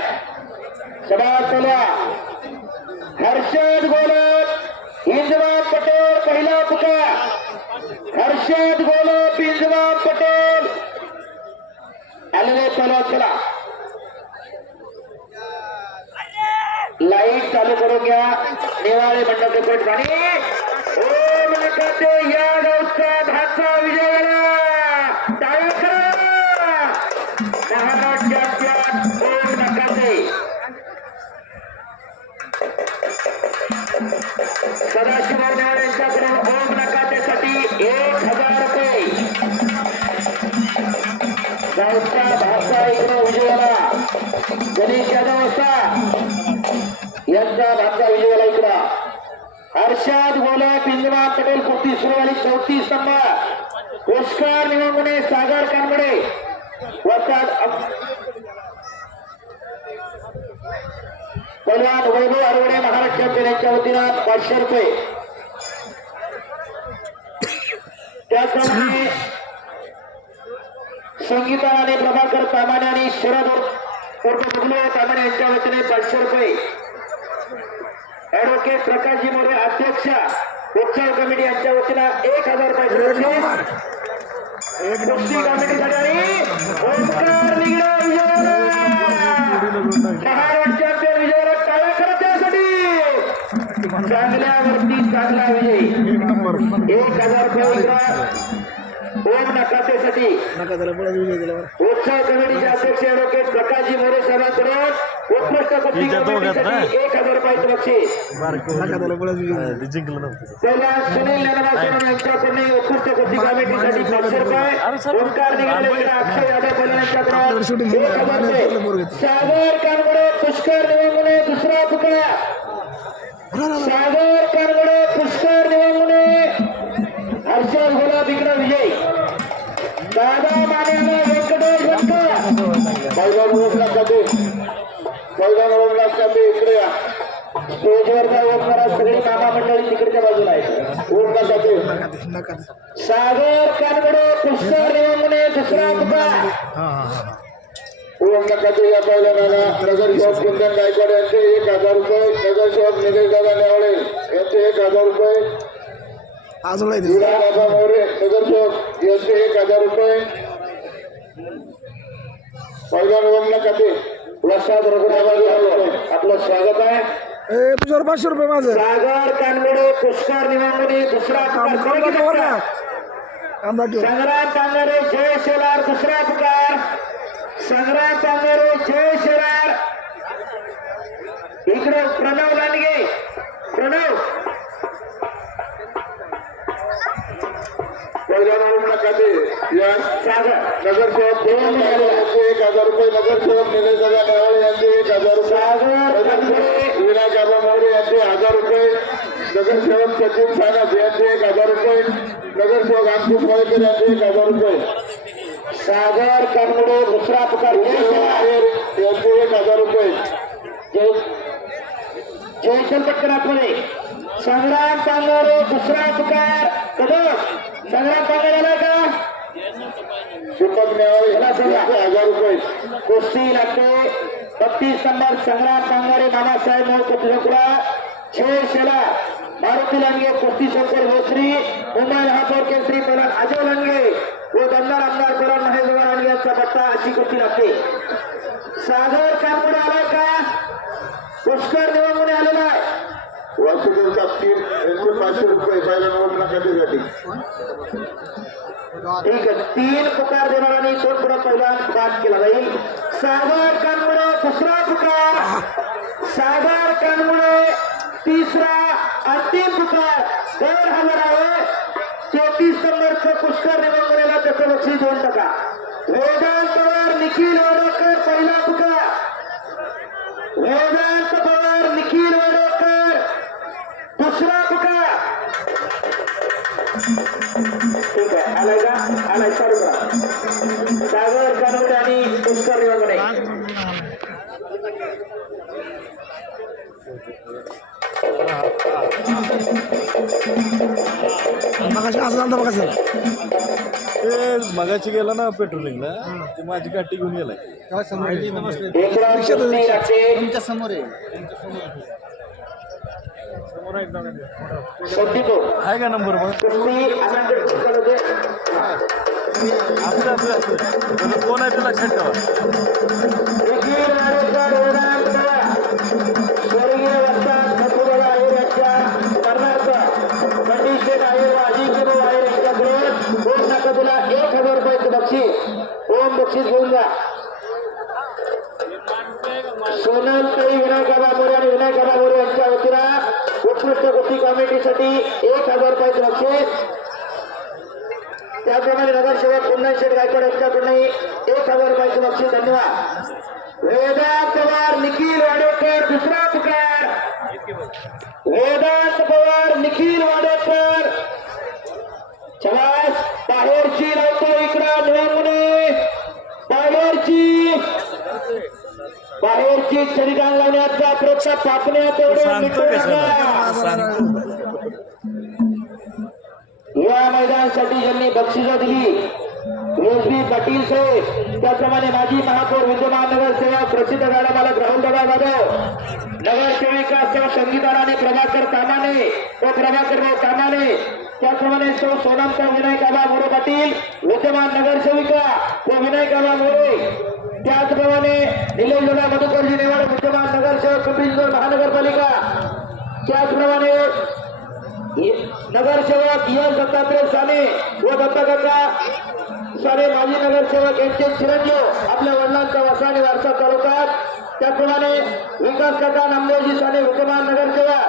सभा चला हर्षद गोलप इंजमान पटेल पहिला पुकार हर्षद गोलप इंजमान पटेल आलेले चला चला लाईट चालू करून घ्या नेवाळे मंडळाचे पेट पाणी ओम नकाते या गावचा भाचा विजय झाला टाळ्या करा महाराष्ट्र चॅम्पियन ओम नकाते सदाशिवराव नेवाळे यांच्याकडून ओम नकातेसाठी 1000 रुपये गावचा भाषा इकडे विजयाला गणेश यादव यांचा भाषा विजयाला इकडा हर्षद गोला पिंजमा पटेल कुस्ती सुरू झाली 34 नंबर पुष्कर निवंगणे सागर कानगडे पहलवान वैभव हरवडे महाराष्ट्र चॅम्पियन यांच्या वतीनं 500 रुपये त्याचप्रमाणे संगीता आणि प्रभाकर तामाणे आणि शरद तामाणे यांच्या वतीने 500 रुपये ऍडव्होकेट प्रकाशजी मोरे अध्यक्ष उत्सव कमिटी यांच्या वतीनं 1000 रुपये कुस्ती कमिटीसाठी ओंकार निगडे महाराष्ट्र चॅम्पियन विजयाला टाळा करा त्यासाठी चांगल्यावरती चांगला विजय 1000 रुपये ओम नकातेसाठी उत्सव कमिटीचे अध्यक्ष ॲडव्होकेट प्रकाशजी मोरे साहेबांकडून उत्कृष्ट कुस्ती कमिटीसाठी 1000 रुपयाचं बक्षीस जिंकलं नव्हतं पहिला सुनील ज्ञानभाऊ यांच्याकडून उत्कृष्ट कुस्ती कमिटीसाठी 500 रुपये ओंकार निघाले अक्षय यादव पहिला यांच्याकडून 1000 रुपये सागर कानगडे पुष्कर निवंगणे दुसरा पुतळा सागर कानगडे पुष्कर निवंगणे हर्षल भोला बिगडा विजय दादा माने व्यंकटेश पहिला ओमला कधी इकडे या स्टेजवर काय ओमकारा सगळी मामा मंडळी तिकडच्या बाजूला आहे ओमला कधी सागर कानगडे पुष्कर निवंगणे दुसरा पुतळा ओमला कधी या पहिल्या नगरसेवक कुंदन गायकवाड यांचे 1000 रुपये नगरसेवक निलेश दादा नेवाळे यांचे 1000 रुपये बाबा मोरे नगरसेवक यांचे 1000 रुपये पहिला ओमला कधी प्रसाद रघुनाथ आपलं स्वागत आहे तुझ्यावर 500 रुपये माझं सागर कानगडे पुष्कर निवंगणे दुसरा पुकार संग्राम तांगारे जय शेलार दुसरा पुकार संग्राम तांगारे जय शेलार इकडे प्रणव लांडगे प्रणव पहिल्या ओमला कधी या सागर नगरसेवक कुंदन गायकवाड यांचे 1000 रुपये नगरसेवक निलेश दादा नेवाळे यांचे 1000 रुपये सागर विनायक बाबा मोरे यांचे 1000 रुपये नगरसेवक सचिन सानप यांचे 1000 रुपये नगरसेवक अंकुश मोळेकर यांचे 1000 रुपये सागर कानगडे दुसरा पुकार यांचे 1000 रुपये जयचल पटकनाथमध्ये संग्राम तांगारे दुसरा पुकार कदम संग्राम तांगारे आला का दीपक नेवाळे यांचे 1000 रुपये कुस्ती लागते 32 नंबर संग्राम तांगारे मामासाहेब मोळ कुतुकुडा छे शेला मारुती लांडगे कुस्ती शंकर भोसरी मुंबई महापौर केसरी प्रधान अजय लांडगे व दमदार आमदार प्रधान महेश लांडगे यांचा पट्टा अशी कुस्ती लागते सागर कानगडे आला का पुष्कर निवंगणे आलेला आहे वासुदेव सापकीर यांचे 500 रुपये पहिल्या ओमला कधीसाठी ठीक आहे 3 पुकार देणाऱ्यांनी 2 पुढे पहिला पास केला जाईल सागर कानगडे दुसरा पुकार सागर कानगडे तिसरा अंतिम पुकार 2000 आहे 34 नंबरचं पुष्कर निवंगणेला त्याचं बक्षीस 2 टका वेदांत पवार निखिल वाडकर पहिला पुकार वेदांत पवार निखिल वाडकर दुसरा पुकार ठीक आहे आलाय का आलाय चालू करा सागर कानगडे आणि पुष्कर निवंगणे ते मगाची गेला ना पेट्रोलिंगला ते माझी गाठी घेऊन गेलाय तुमच्या समोर आहे आहे का नंबर मग आपलं आपलं कोण आहे ते लक्षात ठेवा तुला 1000 रुपयाचं बक्षीस ओम बक्षीस घेऊन जा सोनल ताई विनायक मोरे आणि विनायक मोरे यांच्या वतीनं उत्कृष्ट कुस्ती कमिटीसाठी 1000 रुपयाचं बक्षीस त्याप्रमाणे नगरसेवक कुंदन शेठ गायकवाड यांच्याकडूनही 1000 रुपयाचं बक्षीस धन्यवाद वेदांत पवार निखिल वाडेकर दुसरा पुकार वेदांत पवार निखिल वाडेकर चलास बाहेरची लावतो इकडं निवंगणे बाहेरची चरिगाण लावण्याचा प्रयत्न पापण्यात या मैदानासाठी ज्यांनी बक्षिसं दिली रोजबी पाटील साहेब त्याप्रमाणे माजी महापौर विद्यमान नगरसेवक प्रसिद्ध गाडा मालक राहुल दादा जाधव नगरसेविका सौ संगीताराने प्रभाकर कामाने व प्रभाकरराव कामाने त्याप्रमाणे सौ सोनमता विनायक आबा मोरे पाटील विद्यमान नगरसेविका व विनायक आबा मोरे त्याचप्रमाणे निलेशदादा मधुकरजी नेवाळे विद्यमान नगरसेवक पिंपरी चिंचवड महानगरपालिका, त्याचप्रमाणे नगरसेवक यश दत्तात्रय साने व दत्ताकाका साने माजी नगरसेवक यांचे चिरंजीव आपल्या वडिलांचा वसा आणि वारसा चालवतात. त्याचप्रमाणे विकास काका नामदेवजी साने विद्यमान नगरसेवक,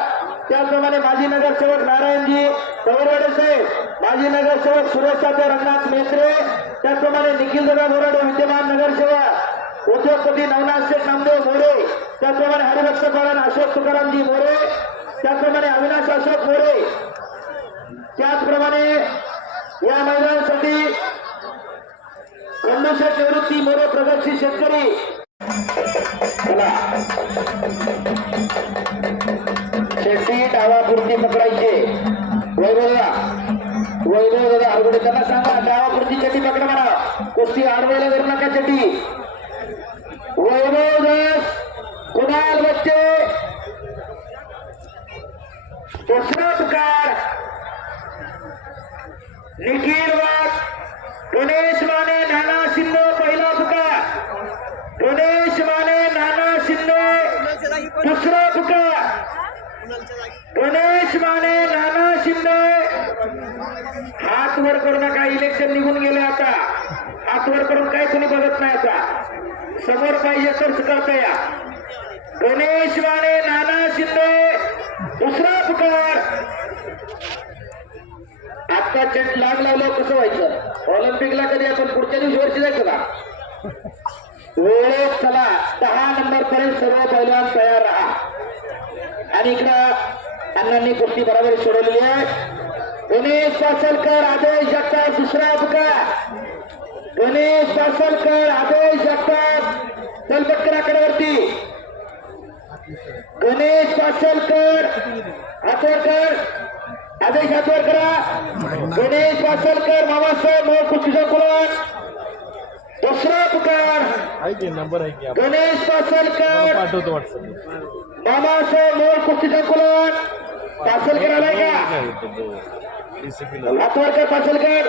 त्याचप्रमाणे माजी नगरसेवक नारायणजी तवरवाडे साहेब, माजी नगरसेवक सुरेश तात्या रंगनाथ मेत्रे, त्याचप्रमाणे निखिलदादा बोराडे विद्यमान नगरसेवक, उद्योगपती नवनाथ शेठ नामदेव मोरे, त्याचप्रमाणे हरिभक्त पालन अशोक तुकारामजी मोरे, त्याचप्रमाणे अविनाश अशोक मोरे, त्याचप्रमाणे या महिलांसाठी खंडूशेठ निवृत्ती मोरे प्रगतशील शेतकरी. चला शेट्टी डावापुरती पकडायचे. वैभव दादा अवघडे त्यांना सांगा डावापुरती चटी पकडा म्हणा, कुस्ती आडवायला धरू नका चटी. वैभव दास, कुणाल बच्चे, दुसरा पुकार निखिल वाघ, गणेश माने नाना शिंदे पहिला पुकार, गणेश माने नाना शिंदे दुसरा पुकार, गणेश माने नाना शिंदे. हात वर करू नका, इलेक्शन निघून गेले आता. हात वर करून काय कोणी बघत नाही आता, समोर पाहिजे तर करता या. गणेश माने नाना शिंदे दुसरा पुकार. आता चट लाग लावलं कसं व्हायचं, ऑलिम्पिकला कधी आपण पुढच्या दिवशी वर्षी जायचं का. वेळेत चला, 10 नंबर पर्यंत सर्व पैलवान तयार राहा. आणि इकडं अण्णांनी कुस्ती बरोबर सोडवलेली आहे. गणेश पासलकर, आदेश जगताप दुसरा पुकार. गणेश पासलकर, आदेश जगताप तलपटकराकडेवरती. गणेश पासलकर हातवरकर, आदेश हातवर करा. गणेश पासलकर मामासाहेब मोळ कुस्ती संकुलन दुसरा पुकार. आहे की नंबर आहे की आपण गणेश पासलकर पाठवतो व्हॉट्सअप. मामासाहेब मोळ कुस्ती संकुलन. पासलकर आलाय का, डीसीपीला हातवरकर पासलकर.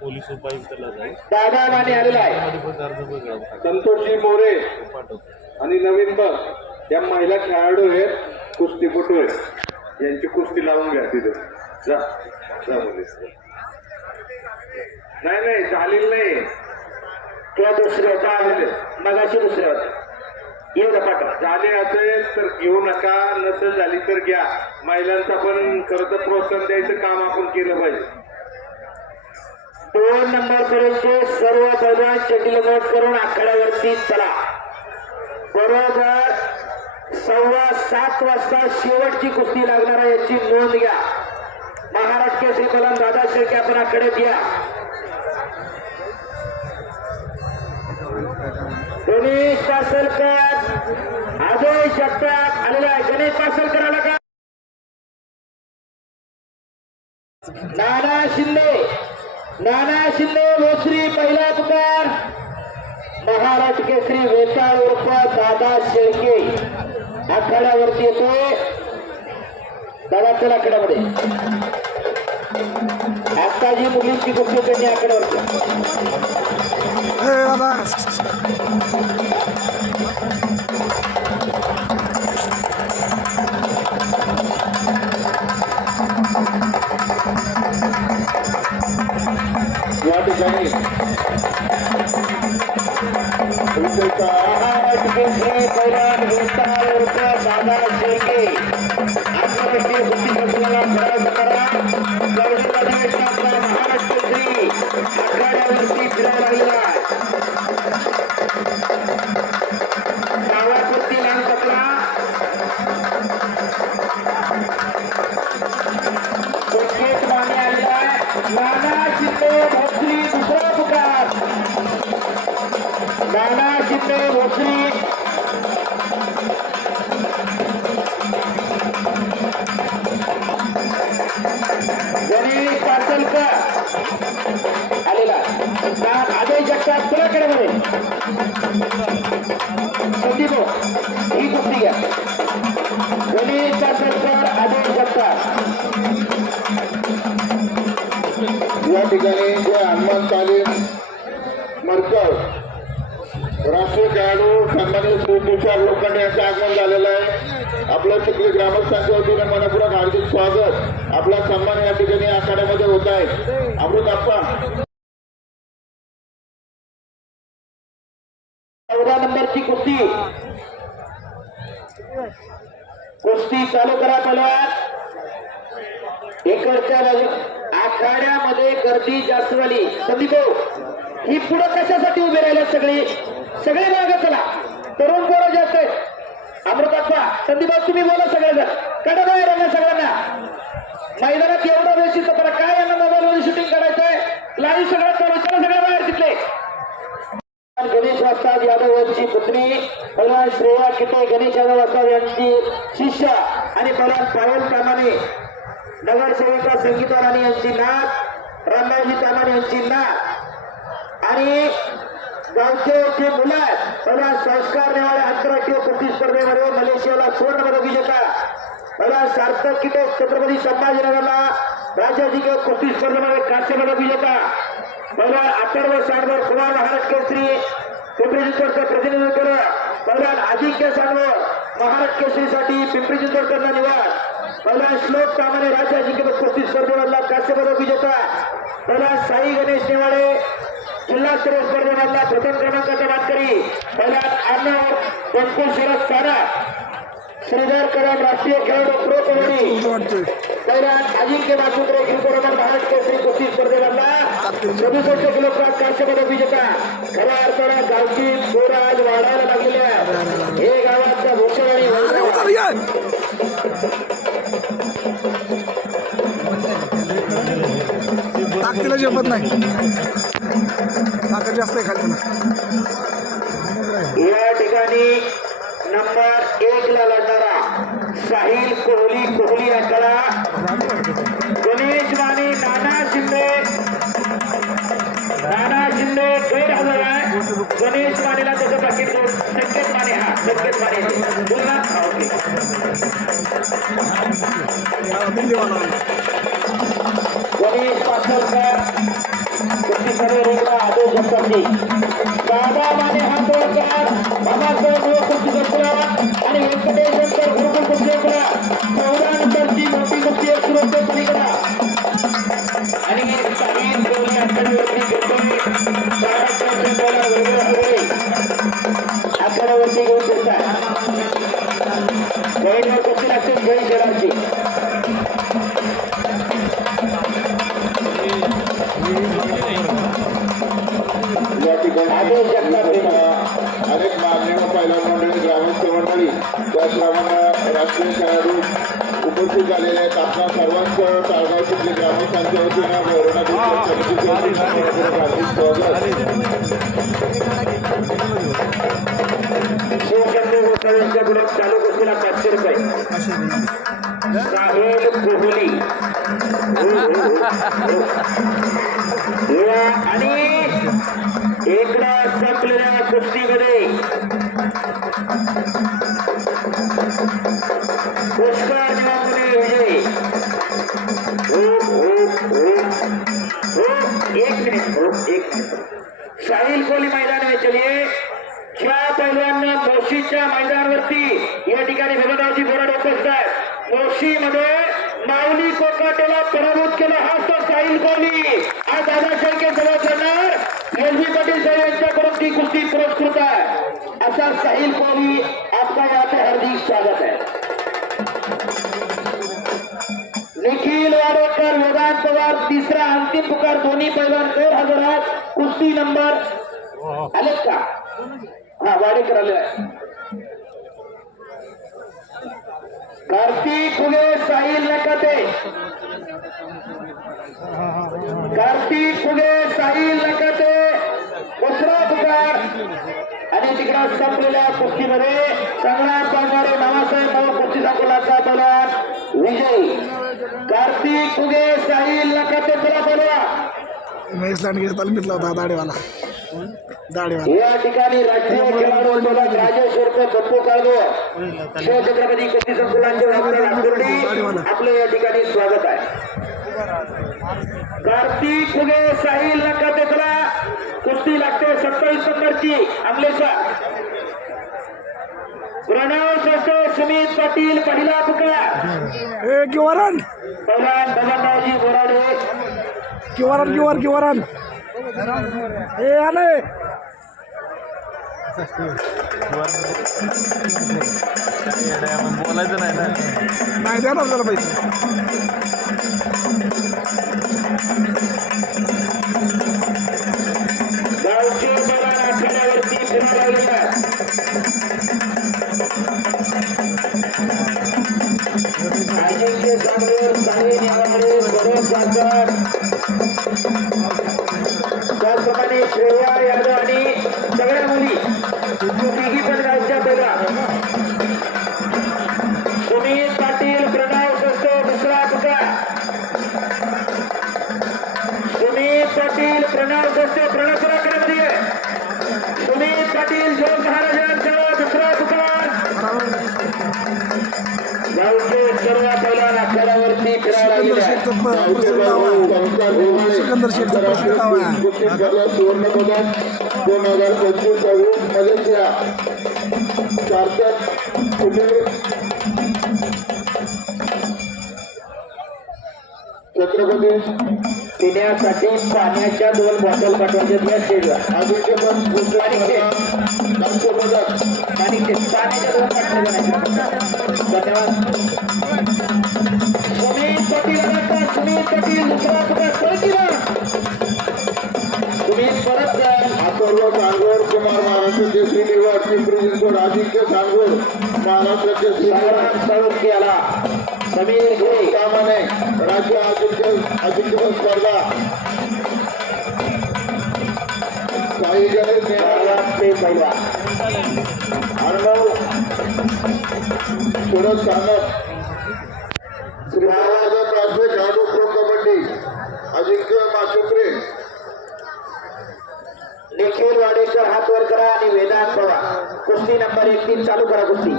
पोलीस उपायुक्ताला जाईल दादा माने आलेला आहे. मध्ये पण अर्ज बघा संतोषजी मोरे पाठवतो. आणि नवीन बघ या महिला खेळाडू आहेत, कुस्तीपटू आहेत, यांची कुस्ती लावून घ्या तिथे. जा जा मुली. नाही झालेलं नाही, किंवा दुसरे होता मगाशी दुसरे होते. येऊ द्या पाठवा. झाले असेल तर घेऊ नका, नसेल झाली तर घ्या. महिलांचा पण खरं तर प्रोत्साहन द्यायचं काम आपण केलं पाहिजे. 2 नंबर पर्यंत सर्व पैलवान चटीला नोट करून आखाड्यावरती चला. बरोबर 7:15 वाजता शेवटची कुस्ती लागणार आहे, याची नोंद घ्या. महाराष्ट्र केसरी कलम दादा शेळके आपण आखाड्यात या. गणेश पासलकर, आदेश जगताप आलेला आहे. गणेश पासलकर आला का. नाना शिंदे भोसरी पहिला पुकार. महाराष्ट्र केसरी वेताळ उर्फ दादा शेळके आखाड्यावरती येतोय. दादा चला आखाड्यामध्ये. आता जी मुलींची कुस्ती त्यांनी आखाड्यावरती. या ठिकाणी महाराष्ट्र केसरी पैलवान वेताळ उर्फ दादा शेळके आंतरराष्ट्रीय कुस्ती संकुलाला प्रवेश करा. गौरव अधिवेशनाचा महाराष्ट्र केसरी आखाड्यावरती फिरायला लागलेला आहे. गावापुरती लांब पकडा. संकेत माने आलेला आहे. नाना शिंदे भोसरी दुसरा पुकार. नाना शिंदे भोसरी आपल्या चिखली ग्रामस्थांच्या वतीने मनपूर्वक हार्दिक स्वागत. आपला सन्मान या ठिकाणी आखाड्यामध्ये होत आहे. अमृत आप्पा 14 नंबरची कुस्ती चालू करा. पहिलवान इकडच्या बाजू आखाड्यामध्ये गर्दी जास्त झाली. संदीप भाऊ, ही पुढे कशासाठी उभे राहिले सगळे मागे चला. तरुण पोरं जास्त आहेत. अमृताप्पा, संदीप भाऊ तुम्ही बोला. सगळेजण कडा बाहेर आला. सगळ्यांना मैदानात एवढं वेळ शिकत काय यांना मोबाईलवर शूटिंग करायचंय. लाईव्ह सगळं चालू. चला सगळे बाहेर तिथले. गणेश वास्ताद यादव यांची पुत्री, पहिलवान श्रेया किटे गणेश यादव वास्ताद यांची शिष्य आणि पहिलवान पायल तामाणे, नगरसेविका संगीता राणी यांची नात, रामरावजी तामाणे यांची नात आणि गावचे जे मुलं आहेत. पहिला संस्कार नेवाळे आंतरराष्ट्रीय कुस्ती स्पर्धेमध्ये मलेशियाला सुवर्ण पदक विजेता, पहिला सार्थक किटे छत्रपती संभाजीनगरला राज्याधिक कुस्ती स्पर्धेमध्ये कांस्य पदक विजेता, पहिला अथर्व सारवर कुमार महाराष्ट्र केसरी पिंपरी चिंचवडचं प्रतिनिधित्व केलं. पहिला अजिंक्य सानवर महाराष्ट्र केसरीसाठी पिंपरी चिंचवडचा निवास, पहिला श्लोक तामाणे राज्य अजिंक्य कुस्ती स्पर्धेमधला कांस्य पदक विजेता, पहिला साई गणेश नेवाळे जिल्हास्तरीय स्पर्धेमधला प्रथम क्रमांकाचा मानकरी, पहिला अर्णव पंकू शरद सारा श्रीधर कदम राष्ट्रीय खेळाडू प्रो कबड्डी, पहिला अजिंक्य मातुत्रे गिरकोरमर महाराष्ट्र केसरी कुस्ती स्पर्धेमधला 67 किलोग्राम कांस्य पदक विजेता. खऱ्या अर्थानं गावची पोरं आज वाढायला लागलेल्या हे गावाचा भूषण आणि ताकदीला झेपत नाही. ताकद जास्त आहे खाली. या ठिकाणी नंबर 1 ला लढणारा साहिल कोहली आकडा गणेश माने नाना शिंदे गैरहजर आहे. गणेश मानेला त्याचं पाकिट संकेत माने बोलला. गणेश पासरकर कुस्तीकडे रेगडा आदेश जगतापजी, दादा माने हातोळकर, बाबासाहेब कुस्ती संकुला आणि व्यंकटेश्वर गुरुकुल कुस्ती संकुला 14 नंबरची मोठी कुस्ती सुरक्षित पलीकडा आणि साहिल कोहली आखाड्यावरती घेतोय. आखाड्यावरती घेऊन फिरतात. जैनवर कुस्ती लागते. जैन शहराची या ठिकाणी अनेक मान्यवर पहिलवान मंडळी, ग्रामस्थ मंडळी, त्याचप्रमाणे राष्ट्रीय खेळाडू उपस्थित झालेले आहेत. आपल्या सर्वांचं ताळगाव शिकले ग्रामस्थांच्या वतीनं गौरवण्यात समितीच्या वतीनं हार्दिक शिवचंद्र गोसाव्यांच्या पुढे चालू कुस्तीला 500 रुपये. साहिल कोहली आणि एकदा संपलेल्या कुस्तीमध्ये पुष्कर निवासने विजय. एक मिनिट. साहिल कोहली मैदान में चलिए. ज्या पैलवांना मोशीच्या मैदानावरती या ठिकाणी भगवंतरावजी बोराडे उपस्थित आहेत. मोशीमध्ये माऊली कोकाटेला पराभूत केला हा तो साहिल कोहली. आज दादा शेळके जवळ करणार एस.बी. पाटील साहेब यांच्याकडून ती कुस्ती पुरस्कृत आहे. असा साहिल कोहली आपका यहाँ पे हार्दिक स्वागत है. निखिल वाडेकर, वेदांत पवार तिसरा अंतिम पुकार. दोन्ही पैलवान गैरहजर आहेत. कुस्ती नंबर आलेत का? हा, वाडेकर आले आहे. कार्तिक फुगे, साहिल नकाते. कार्तिक फुगे, साहिल नकाते दुसरा पुकार. आणि तिकडे संपलेल्या कुस्तीमध्ये संग्राम पांगारे नानासाहेब भाऊ कुस्ती संकुलाचा पैलवान विजयी. कार्तिक फुगे, साहिल नकाते. चला बोलवा. महेश लांडगे तालमीतला होता दाढेवाला. या ठिकाणी राष्ट्रीय खेळाडू राजेश उर्फ गप्पू काळगो शिवछत्रपती कुस्ती संकुलांचे आपलं या ठिकाणी स्वागत आहे. कार्तिक फुगे, साहिल नकातेला कुस्ती लागते 27 नंबरची. अमलेशा प्रणव सस्तो सुमित पाटील पहिला पुकार ए किवारन पहिला बबनरावजी बोराडे किवारन किवारन ए आले बोलायचं नाही ना. नाही द्या ना त्याला पैसे गावचे बैलांना आखाड्यावरती फिरायला लागतात. अजिंक्य चांगले साने निघाले बरोबर जातात. त्याचप्रमाणे श्रेया यादव आणि सगळ्या मुली तिघी पण गावच्या बैला सुमित पाटील प्रणव सस्तो दुसरा पुकार सुमित पाटील प्रणव सस्तो प्रणव पुराकडे सुमित पाटील जोग महाराजांचा दुसरा पुकार गावचे सर्व पहिला नागरावरती फिरायला सिकंदर शेख सिकंदर शेख सुवर्ण पदक 2025 मलेशिया सार्थक छत्रपती पिण्यासाठी पाण्याच्या 2 बॉटल पाठवायच्या या स्टेजवर आदित्य पदक आणि ते पाण्याच्या 2 बाटल्या धन्यवाद सुमित पाटील दुसरा पुकार सुमित परत अथर्व सांगोर कुमार महाराष्ट्राचे श्रीनिवास पिंपरी चिंचवड आदित्य सांगोर महाराष्ट्राचे सावंत आला समीर घे कामाने राज्य अजिंक्यपद स्पर्धा काही गणेश ते पहिला अनुभव सुरत सानप श्री महाराज प्राथमिक खेळाडू प्रो कबड्डी अजिंक्य माचुत्रे निखिल वाडेकर हात वर करा आणि वेदांत पवार कुस्ती नंबर 31 चालू करा कुस्ती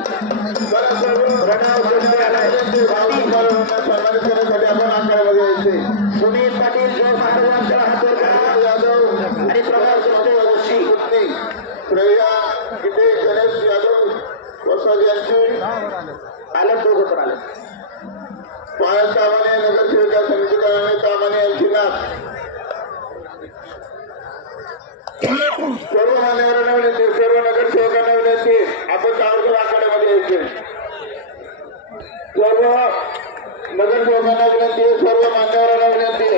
प्रणव जोगदे आलाय सन्मानित करण्यासाठी आपण आखाड्यामध्ये यायचे सुमित पाटील जोग महाराजांचा हात वर करा यादव आणि प्रणव जोगदे अशी पत्नी श्रेया गिटे गणेश यादव वसाद यांची आलं दोघं पण आलं पायल कामाने नगरसेविका समितीकरांनी कामाने यांची नाथ सर्व मान्यवरांना विनंती सर्व नगरसेवकांना विनंती आपण तारखेला आखाड्यामध्ये यायचे सर्व नगरसेवकांना विनंती सर्व मान्यवरांना विनंती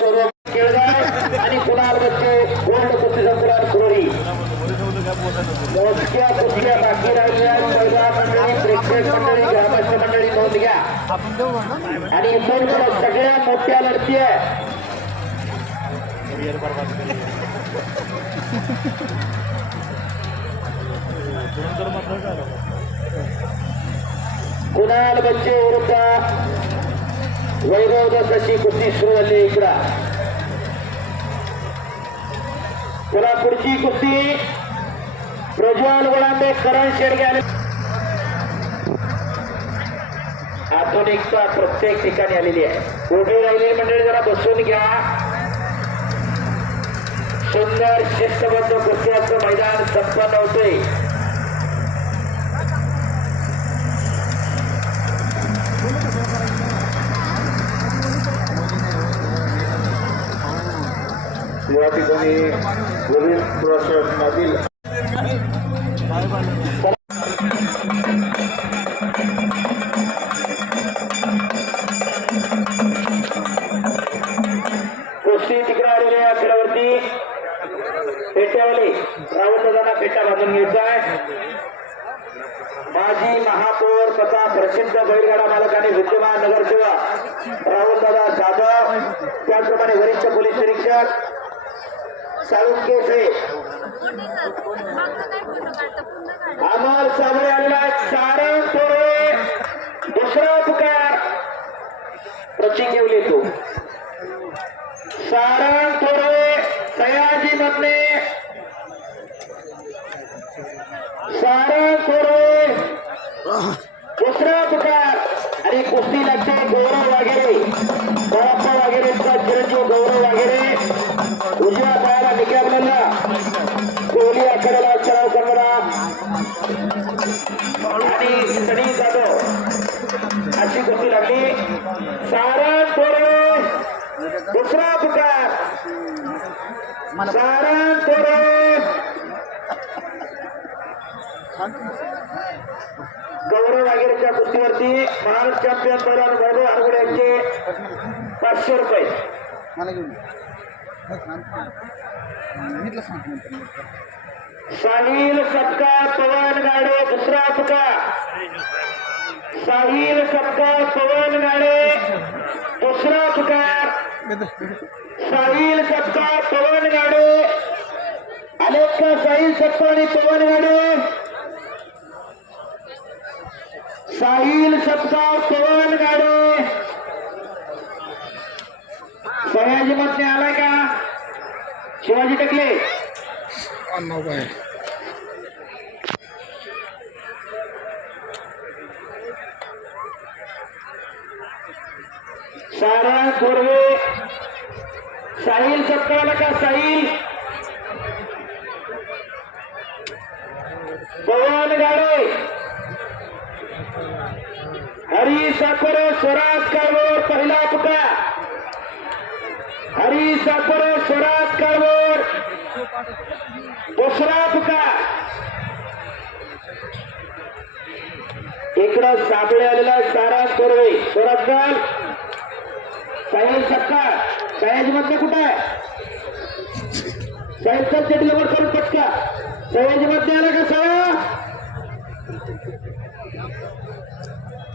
सर्व केळगाव आणि कुणाल बच्चे गोल्ड कुस्ती संकुलात सुरळी मोजक्या कुस्त्या बाकी राहिल्या केळगाव मंडळी प्रेक्षक मंडळी ग्रामस्थ मंडळी नोंद घ्या आणि इथून सगळ्या मोठ्या लढती आहे कुणाल बच्चे विरुद्ध वैभव दत्त अशी कुस्ती सुरू झाली इकडा पुन्हा पुढची कुस्ती प्रज्वल वळांबे करण शेडगे आले आधुनिकता प्रत्येक ठिकाणी आलेली आहे उभी राहिलेली मंडळी जरा बसून घ्या सुंदर शिस्तबद्ध कुस्त्याचं मैदान संपन्न होते या ठिकाणी नवीन प्रशासनातील कुस्ती तिकडे आलेल्या आकड्यावरती फेट्यावाले रावणदादांना फेटा बांधून घ्यायचा आहे माजी महापौर तथा प्रसिद्ध बैलगाडा मालक आणि विद्यमान नगरसेवक राहुलदादा जाधव त्याचप्रमाणे वरिष्ठ पोलीस निरीक्षक साळुंके अमर साबळे आलेला सारंग थोरे दुसरा पुकार प्रचिंग घेऊन येतो सारंग थोरे सयाजी मधने सारंग थोरे दुसरा पुकार आणि कुस्ती लागते गौरव वगैरे बाप्पा वगैरे चिरंजीव गौरव वगैरे उजव्या पायाला निकाल कोहली आखाड्याला सराव करणारा काढली. सारण थोरे दुसरा पुकार. सारण थोरे गौरव वागेरेच्या कुस्तीवरती महाराष्ट्र चॅम्पियन पैलवान वैभव आरगुडे यांचे 500 रुपये. साहिल सपकाळ पवन गाडे दुसरा पुकार. साहिल सपकाळ पवन गाडे दुसरा पुकार. साहिल सपकाळ पवन गाडे आले का? साहिल सपकाळ आणि पवन गाडे. साहिल सपकाळ पवन गाडे. सयाजी मध्ये आलाय का? शिवाजी टकले सारा थोरवे. साहिल सपकाळ का? साहिल पवन गाडे. हरी साखरे स्वराज काळभोर पहिला पुकार. हरी साखरे स्वराज काळभोर दुसरा पुकार. इकडं साबळे आलेला सारा तोरवे स्वराज काळ. साहिल सपकाळ सयाजी मध्ये कुठं आहे? साहिलचा चेटलीवर करून पटका. सयाजी मध्ये आला का? सया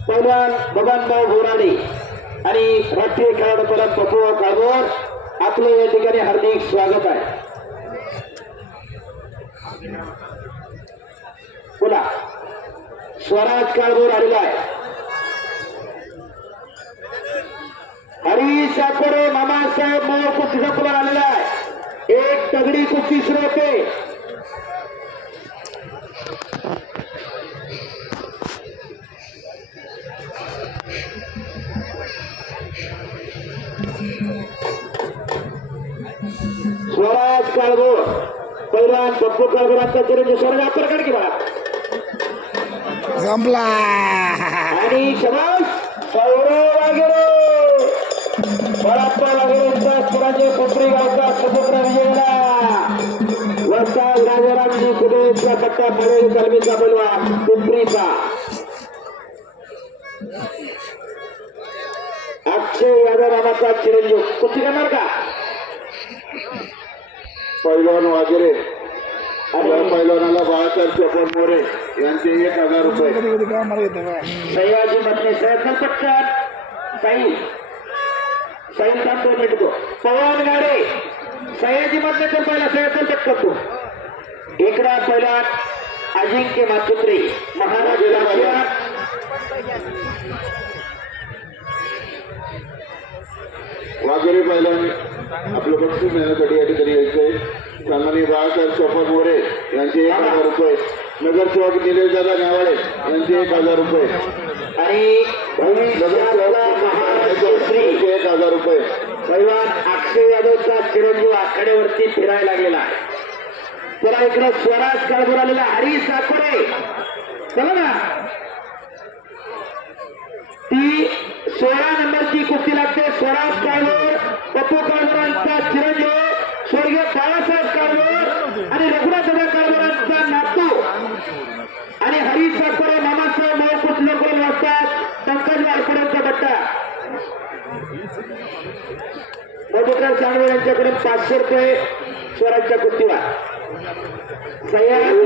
पैलवान बबनभाऊ बोराडे आणि राष्ट्रीय खेळाडू पैलवान पप्पू काळभोर आपले या ठिकाणी हार्दिक स्वागत आहे. बोला स्वराज काळभोर आलेला आहे. हरी साकोरे मामासाहेब मोर कुस्तीचा पुलार आलेला आहे. एक तगडी कुस्ती सुरू होते. स्वराज काळभोर पैलवान पप्पू काळभोरांचा चिरंजीव स्वराज आपण काढ की बा. जमला आणि शबाश गौरव वगैरे बळाप्पा वगैरेंचा चिरंजीव कोपरी गावचा सुपुत्र विजयला. वस्ताद राजारामजी कुटुंबीचा पट्टा पडेल कलमीचा पैलवान पिंपरीचा. अक्षय यादव नावाचा चिरंजीव कुस्ती करणार का? पैलवान वगैरे पैलवानाला बाळासाहेब चोपन मोरे यांचे 1000 रुपये. सयाजी मध्ये सयकल पटकन. साई साई थांबतो मिटतो. पवन गाडे सयाजी मध्ये तर पहिला सयकल पटकन तो. इकडा पहिला अजिंक्य मातुत्री महाराज वाघेरे पैलवान आपलं बक्षीस मिळण्यासाठी या ठिकाणी यायचंय. सन्माननीय बाळासाहेब चोपन मोरे यांचे 1000 रुपये. नगरसेवक निलेश दादा न्यावाळे यांचे 1000 रुपये. आणि श्री 1000 रुपये. पैलवान अक्षय यादवचा चिरंजीव आखाड्यावरती फिरायला लागलेला आहे. त्याला इकडे स्वराज काळभोर आलेला. हरी साकोरे चला ना. ती 16 नंबरची कुस्ती लागते. स्वराज काळभोर पप्पू काळभोरांचा चिरंजीव स्वर्गीय बाळासाहेब काळभोर आणि रघुनाथदादा काळभोरांचा नातू आणि हरी साकोरे मामासाहेब मोहपूत लोक वाजतात. पंकज वारकड्यांचा बट्टा. मधुकर सांगवे यांच्याकडे 500 रुपये स्वराजच्या कुस्तीला. सह्याद्री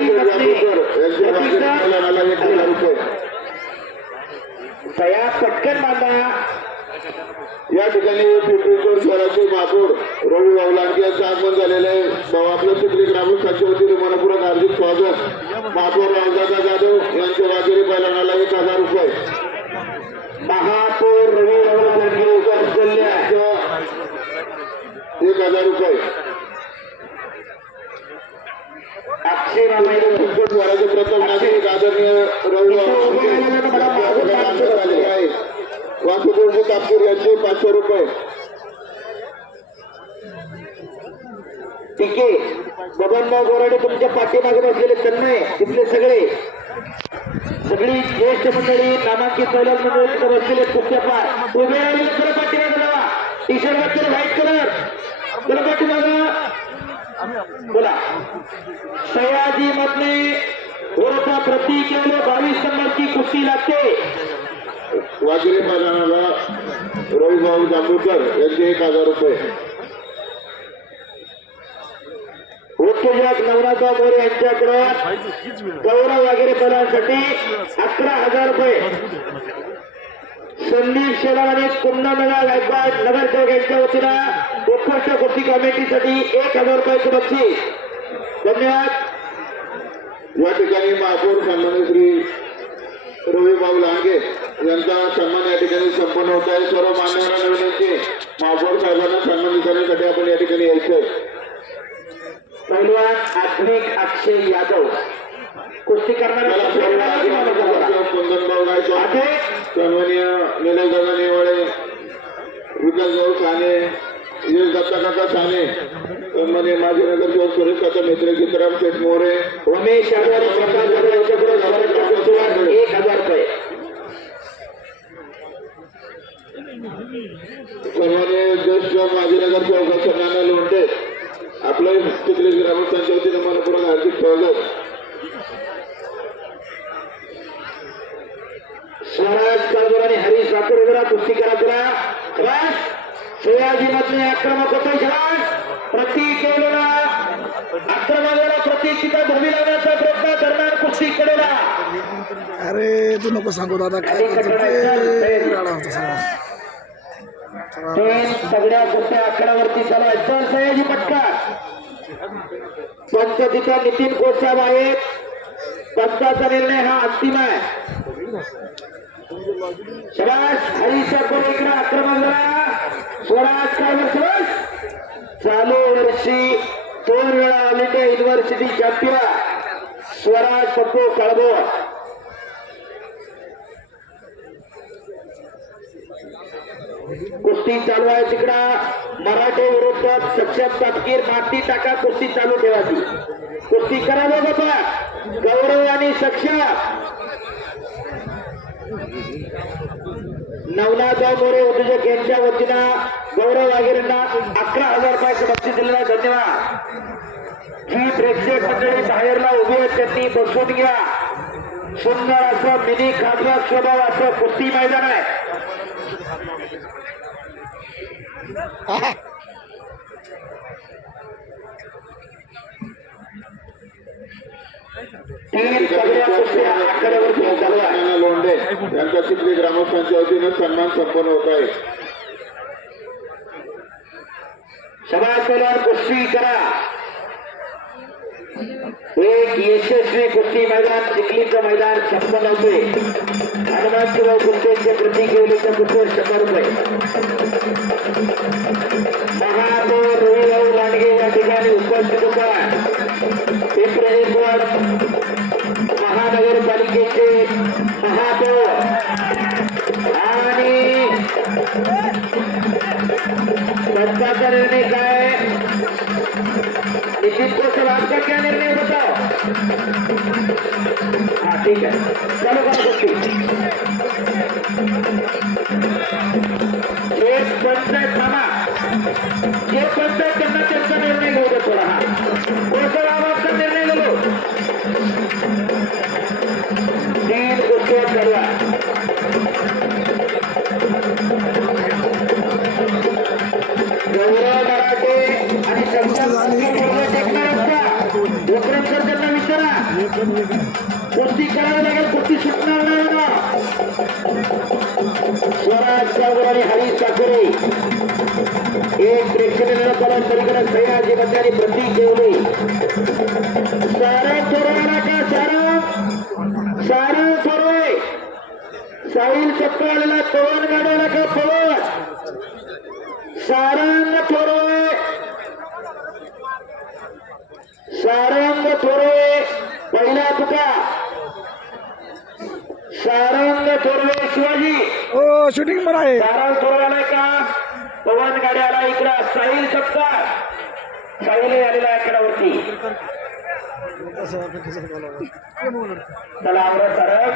सह्या पटकन बांधा. या ठिकाणी पिंपरी शहराचे महापौर रवी वावलांडे यांचं आगमन झालेलं आहे. आपल्या चिखली ग्रामस्थांच्या वतीने मनपूर्वक हार्दिक स्वागत. महापौर रामदादा जाधव यांचे वाघेरे पैलवानाला 1000 रुपये. महापौर रवी वावलांडे 1000 रुपये. अक्षय पिंपरी प्रथम नागरिक आदरणीय रवी झालेले आहे. वासुदेवजी तापकीर यांचे 500 रुपये. ठीक आहे. बबनभाऊ बोराडे तुमच्या पाठीमागे बसलेले तन्मय तिथले सगळे सगळी ज्येष्ठ मंडळी नामांकित पहिल्या मंडळी तिथे बसलेले कुस्त्या पार उभे राहिलेले खरं पाठीमागे लावा टी शर्ट घातलेलं व्हाईट कलर त्याला पाठीमागं बोला सयाजी मधले ओरफा प्रतीक केवळ 22 नंबरची कुस्ती लागते वाघिरे मैदानाला रविभाऊ जांभूळकर यांचे 1000 रुपये. उत्तेजक नवनाथराव मोरे यांच्याकडे गौरव वगैरे पदांसाठी 11,000 रुपये. संदीप शेलार आणि कुंदनला गायकवाड नगरसेवक यांच्या वतीनं उत्कृष्ट कुस्ती कमिटीसाठी 1,000 रुपयाचे बक्षीस. धन्यवाद. या ठिकाणी महापौर सन्मान्य श्री रविभाऊ लांगे यांचा सन्मान या ठिकाणी संपन्न होत आहे. सर्व मान्यवरांना विनंती महापौर साहेबांना सन्मानित करण्यासाठी आपण या ठिकाणी यायचंय. पैलवान आधुनिक अक्षय यादव कुस्ती करणाऱ्या कुंदनभाऊ गायकवाड, सन्माननीय निलेशदादा नेवाळे, विकासभाऊ साने, यश दत्ताकाका साने, सन्माननीय माजी नगरसेवक सुरेश काका मित्र, सीताराम शेठ मोरे, रमेश यादव आणि प्रकाश यादव यांच्याकडे 1,000 रुपये. सन्माननीय ज्येष्ठ माजी नगरसेवक नाना लोंढे आपलं तिथले ग्रामस्थांच्या वतीनं मला पुन्हा हार्दिक स्वागत. स्वराज काळभोर आणि हरीश राठोड कुस्ती करा. सयाजी मधले आक्रमक होते खेळाड प्रतीक केलेला आक्रमकाला प्रतीक तिथं धर्मी लावण्याचा प्रयत्न करणार कुस्ती कडेला. अरे तू नको सांगू दादा काय राडा होता सगळा. सगळ्या कुस्त्या आकड्यावरती चालू आहेत. तर सयाजी पटका पंच तिथं नितीन कोसाब आहेत. पंचाचा निर्णय हा अंतिम आहे. शबाश हरीश इकडे आक्रमक झाला. स्वराज काळभोर चालू वर्षी 2 वेळा all India university champion Swaraj Pappu Kalbhor. कुस्ती चालू आहे तिकडं मराठे विरुद्ध सक्षम तपकीर माती टाका कुस्ती चालू ठेवायची. कुस्ती करावं बाबा गौरव आणि सक्षम. नवनाथराव मोरे उद्योजक यांच्या वतीनं गौरव वाघेरेंना 11,000 रुपयाचं बक्षीस दिलेलं आहे. धन्यवाद. जी प्रेक्षक मंडळी बाहेरला उभी आहेत त्यांनी बसून घ्या. सुंदर असं मिनी खासदार स्वभाव असं कुस्ती मैदान आहे. तीन सगळ्या कुस्त्या आकड्यावरती चालू आहे. नाना लोंढे यांचा तिथले ग्रामस्थांच्या वतीनं सन्मान संपन्न होत आहे. सभा केल्यावर कुस्ती करा. एक यशस्वी कुस्ती मैदान चिखलीचं मैदान संपन्न होते. हनुमानशिवाय कुस्त्यांचे प्रतीक येवलेच्या कुस्त्यावर 100 रुपये. महापौर रविभाऊ लांडगे या ठिकाणी उपस्थित होता. पिंपरी चिंचवड महानगरपालिकेचे महापौर आणि पंचाचा निर्णय काय निश्चित कोसर आपका क्या निर्णय बताओ. हाँ ठीक है चलो करा कुस्ती. एक पंचायत थांबा. जे पंचायत त्यांना त्यांचा निर्णय घेऊ दे थोडा. हा कोसर आपका निर्णय लो. 3 कुस्त्या चालू आहे. गौरव मराठे आणि विक्रमकर त्यांना विचारा कुस्ती करावी लागेल. कुस्ती सुटणार नाही ना. स्वराज काळभोर आणि हरीश ठाकरे एक प्रेक्षणीय कला पलीकडे सयाजी बंजारी प्रतीक ठेवले. सारंग थोरवाला का सारंग थोरवे साहिल चक्राला पवन गाडवला का पवन सारंग थोरवे पहिला तुका सारंग थोरवे शिवाजी. ओ शूटिंग पण आहे. सारंग थोरवाला का पवन गाड्याला इकडं साहिल चक्कर साहिल आलेला आकड्यावरती. तसं आपण कसं बोलावं ते बोलू चला अमृत सरक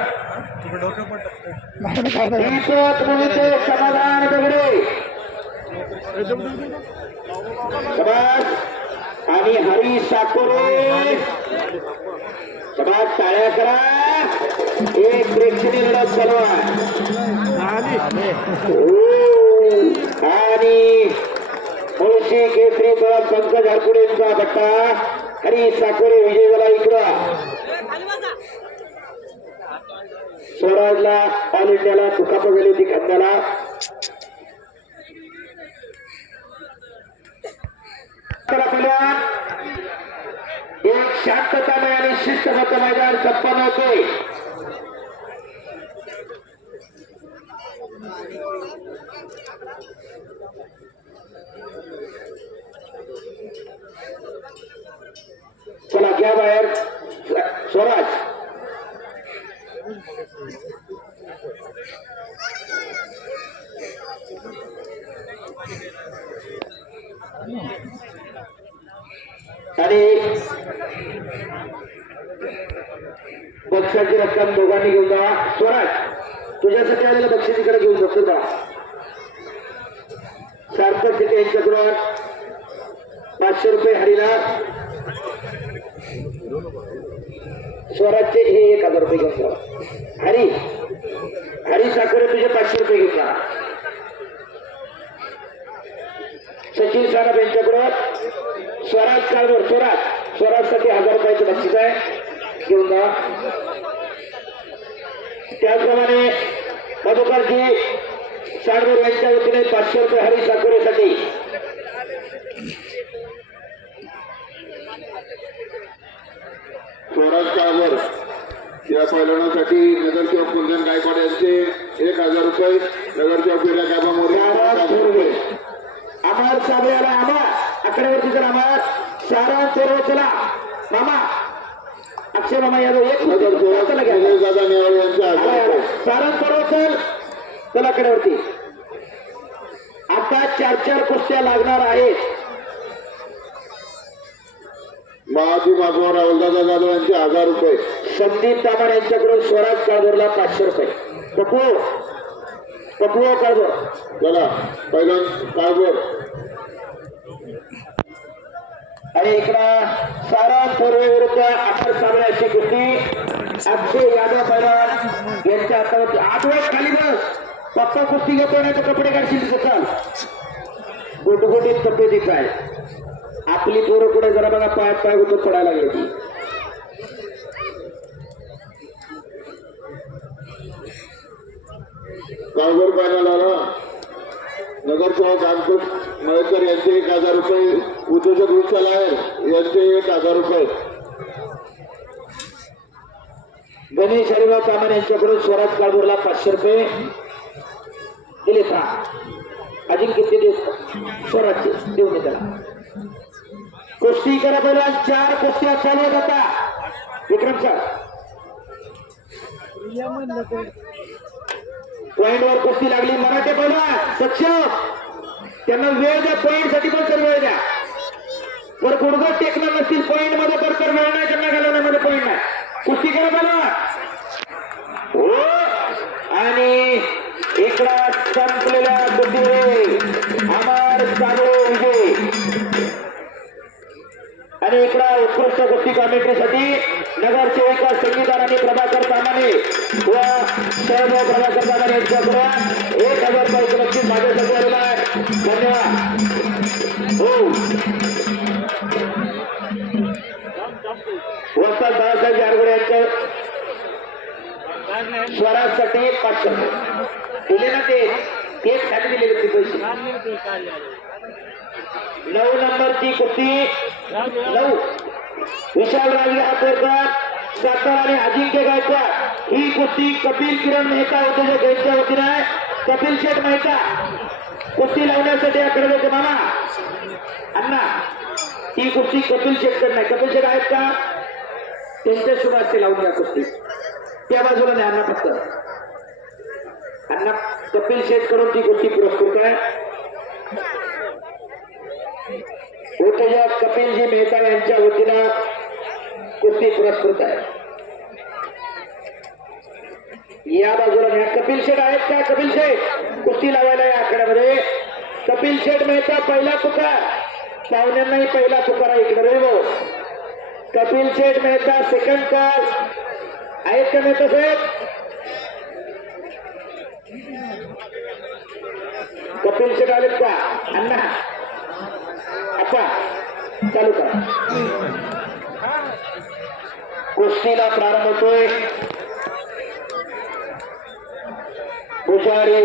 तुम्ही डोकं पडलं काय नाही दीपक मोहिते समाधान दगडे शबास आणि हरी साकोरे शबास टाळ्या करा एक प्रेक्षणीय लढत चालू आहे आणि मुळशी केसरी तोळा पंकज हरकुडेंचा बट्टा हरी साकोरे विजय झाला इकडं स्वराजला ऑल इंडियाला दुखापत झाली होती खांद्याला एक शांततामय आणि शिस्तबद्ध मैदान संपन्न होते चला घ्या बाहेर स्वराज आणि बक्षाची रक्कम दोघांनी घेऊन जा स्वराज तुझ्यासाठी आलेलं बक्षिसीकडे घेऊन बघतो का सार्थक तिथे यांच्याकडून 500 रुपये हरीला स्वराजचे हे 1000 रुपये घेऊन जा हरी साखरे तुझे 500 रुपये घेऊन जा सचिन सानप यांच्याकडून स्वराज काळभोर स्वराजसाठी 1000 रुपयाचं बक्षीस आहे घेऊन जा त्याचप्रमाणे मधुकरजी सानभोर यांच्या वतीने 500 रुपये हरी साकोरेसाठी स्वराज काळभोर या पैलवानासाठी नगरसेवक कुंदन गायकवाड यांचे 1000 रुपये नगरसेवक विरा गाबा मोरे अमर साबळेला आकड्यावरती जर अमर सारा चोरव चला मामा अक्षय मामा यादव एक दादा नेवाळे यांच्या सारा चोरव चल चला आकड्यावरती आता 4 कुस्त्या लागणार आहेत महाजी मागवा राहुलदादा जाधव यांचे 1000 रुपये संदीप तामाण यांच्याकडून स्वराज काळभोरला 500 रुपये पप्पू काळभोर चला पैलवान काळभोर आणि इकडं सारा थोरवे विरुद्ध अमर साबळे अशी कुस्ती अक्षय यादव पैलवान यांच्या हातावरती 8 वेळ खाली बस पप्पा कुस्ती घेतो नाही तर कपडे काढशील चाल गोटगोटीत कपडे दिसत आहे आपली पोरं पुढे जरा बघा पाय गुतून पडायला लागली ती काळभोर पैलवानाला नगरसेवक अंकुश मळेकर यांचे 1000 रुपये उद्योजक विशाल आहे यांचे 1000 रुपये गणेश हरिभाऊ कामान यांच्याकडून स्वराज काळभोरला 500 रुपये दिले अजिंक्य किती स्वराजचे देऊन त्याला कुस्ती करा पहिला 4 कुस्त्या चालू आहेत आता विक्रम सर पॉइंट वर कुस्ती लागली मराठे पहिला सक्षम त्यांना वेळ द्या पॉइंट साठी पण सर वेळ द्या तर गुडघा टेकणार नसतील पॉइंट मध्ये तर वेळ नाही त्यांना घालवण्यामध्ये पॉइंट नाही कुस्ती करा पहिला हो आणि इकडा संपलेल्या बुद्धीवर अमर साबळे विजय आणि इकडा उत्कृष्ट कुस्ती कॉमेंट्रीसाठी नगरसेविका संगीता राणी प्रभाकर तामाणे व सहभाग प्रभाकर तामाणे यांच्याकडून 1000 रुपयाचं बक्षीस माझ्यासाठी आलेलं आहे धन्यवाद हो वस्ताद बाळासाहेब जारगुडे यांच्या स्वराजसाठी 500 दिले ना ते खाली दिलेले ते पैसे 9 नंबरची कुस्ती 9 विशाल राजगे हातोरकर सातारा आणि अजिंक्य गायकवाड ही कुस्ती कपिल किरण मेहता होते यांच्या वतीने कपिल शेठ मेहता कुस्ती लावण्यासाठी आकडे मामा अण्णा ही कुस्ती कपिल शेठकर नाही कपिल शेठ आहेत का त्यांच्या शुभ असते लावून घ्या कुस्ती त्या बाजूला नाही अण्णा फक्त अण्णा कपिल शेठ कडून ती कुस्ती पुरस्कृत आहे उत्तेजक कपिलजी मेहता यांच्या वतीनं कुस्ती पुरस्कृत आहे. या बाजूला कपिल शेठ आहेत का? कपिल शेठ कुस्ती लावायला या आखाड्यामध्ये. कपिल शेठ मेहता पहिला तुकार, पाहुण्यांनाही पहिला तुकारा इकडे रे भाऊ. कपिल शेठ मेहता सेकंड कॉल आहेत का मेहता साहेब? कपिल शेठ आलेत का? अण्णा आता चालू करा. कुस्तीला प्रारंभ होतोय. पुजारी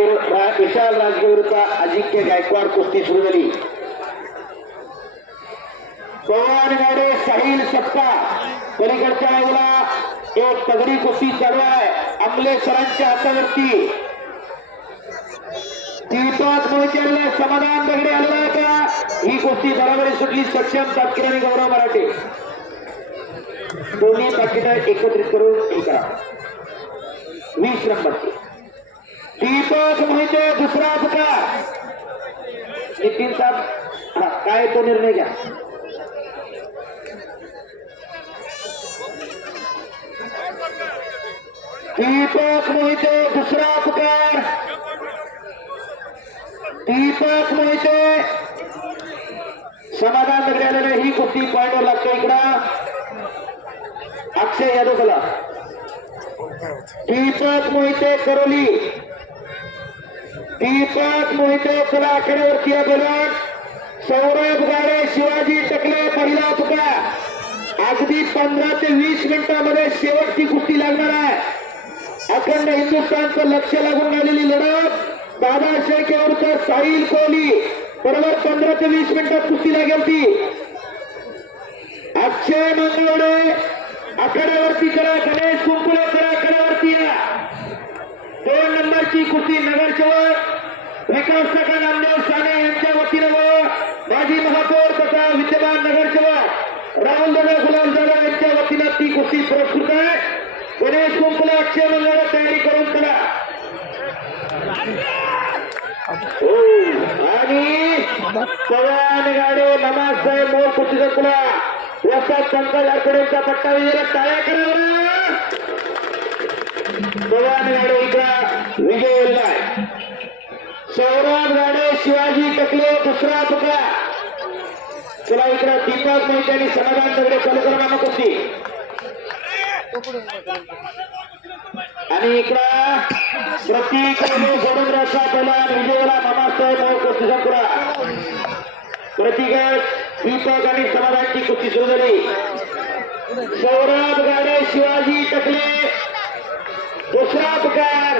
विशाल राजगुरूचा अजिंक्य गायकवाड कुस्ती सुरू झाली. पवन गाडे साहिल सत्ता पलीकडच्या बाजूला एक तगडी कुस्ती चालू आहे अंबले सरांच्या हातावरती. दीपक मोहिते समाधान दगडे आलेला आहे का? ही कुस्ती बरोबर सुटली. सक्षम तापकीर आणि गौरव मराठे दोन्ही पाकिटं एकत्रित करून हे करा. 20 नंबरची दीपक मोहिते दुसरा पुकार. नितीन साहेब हा काय तो निर्णय घ्या. दीपक मोहिते दुसरा पुकार. दीपक मोहिते समाधान दगडे आलेले. ही कुस्ती पॉइंटवर लागते. इकडं अक्षय यादव कला. दीपक मोहिते करोली. दीपक मोहिते कला आखाड्यावरती बोलून सौरभ गाडे शिवाजी टकले पहिला पुकार. अगदी 15 ते 20 मिनिटांमध्ये शेवटची कुस्ती लागणार आहे. अखंड हिंदुस्थानचं लक्ष लागून आलेली लढत. दादा शेख विरुद्ध साहिल कोहली बरोबर 15 ते 20 मिनिटात कुस्ती लागेल ती. अक्षय मंगवडे आखाड्यावरती करा. गणेश कुंकुळे करा आखाड्यावरती या. 2 नंबरची कुस्ती नगरसेवक विकास काका नामदेव साने यांच्या वतीनं व माजी महापौर तथा विद्यमान नगरसेवक राहुल दादा गुलाब जाधव यांच्या वतीनं ती कुस्ती पुरस्कृत आहे. गणेश कुंकुळे अक्षय मंगवडे तयारी करून करा. आणि पवन गाडे नमाजसाहेब मोर कुस्तीचा खुला वस्ताद पंकज आरकडेंचा पट्टा विजयाला टाळ्या करा. पवन गाडे इकडं विजय वेलगाय. सौरभ गाडे शिवाजी टकले दुसरा पुकार. चला इकडं दीपक मोहिते आणि समाधान दगडे चालू करा नामा कुस्ती. आणि इकडं प्रतीक जोडून रस्ता पहिला विजयला मामासाहेब मोर कुस्तीचा खुला. प्रतीक दीपक आणि समाधानची कुस्ती सुरू झाली. सौरभ गाडे शिवाजी टकले दुसरा पुकार.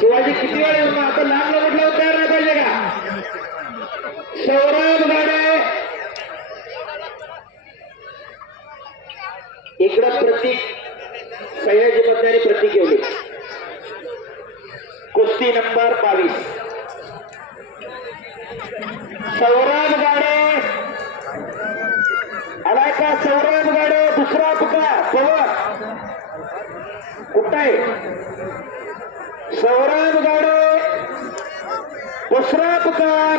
शिवाजी किती वेळ येऊन आता लांब म्हटलं तयार नाही पाहिजे का? सौरभ गाडे इकडं प्रतीक सह्याजी पत्नी प्रतीक एवढी. कुस्ती नंबर 22. सौरभ गाडे आलाय का? सौरभ गाडे दुसरा पुकार. पवन कुठं आहे? सौरभ गाडे दुसरा पुकार.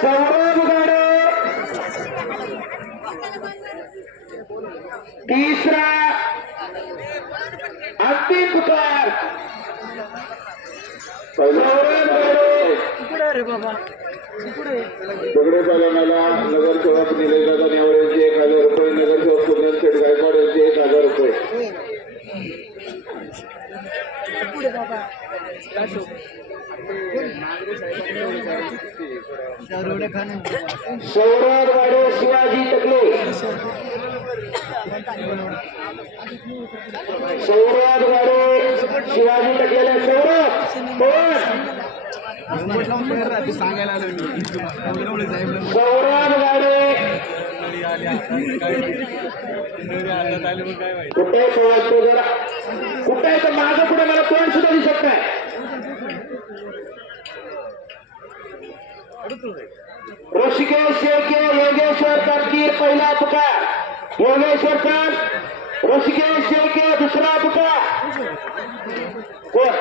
सौरभ गाडे तीसरा अंतिम पुकार. सौरभ गाडे दगडे पालनाला नगरसेवक निलेशदादा नेवळे यांचे 1000 रुपये. नगरसेवक कुंदन शेठ गायकवाड यांचे 1000 रुपये. सौरभ गाडे शिवाजी टकले. सौरभ गाडे शिवाजी टकलेला. सौरभ सौरभ गाडे कुठे पोहोचतो जरा कुठे आहे तर माझं पुढे मला तोंड सुद्धा दिसत नाही. ऋषिकेश शेळके योगेश्वर तापकीर पहिला पुकार. योगेश्वर सर ऋषिकेश शेळके दुसरा पुकार. कोण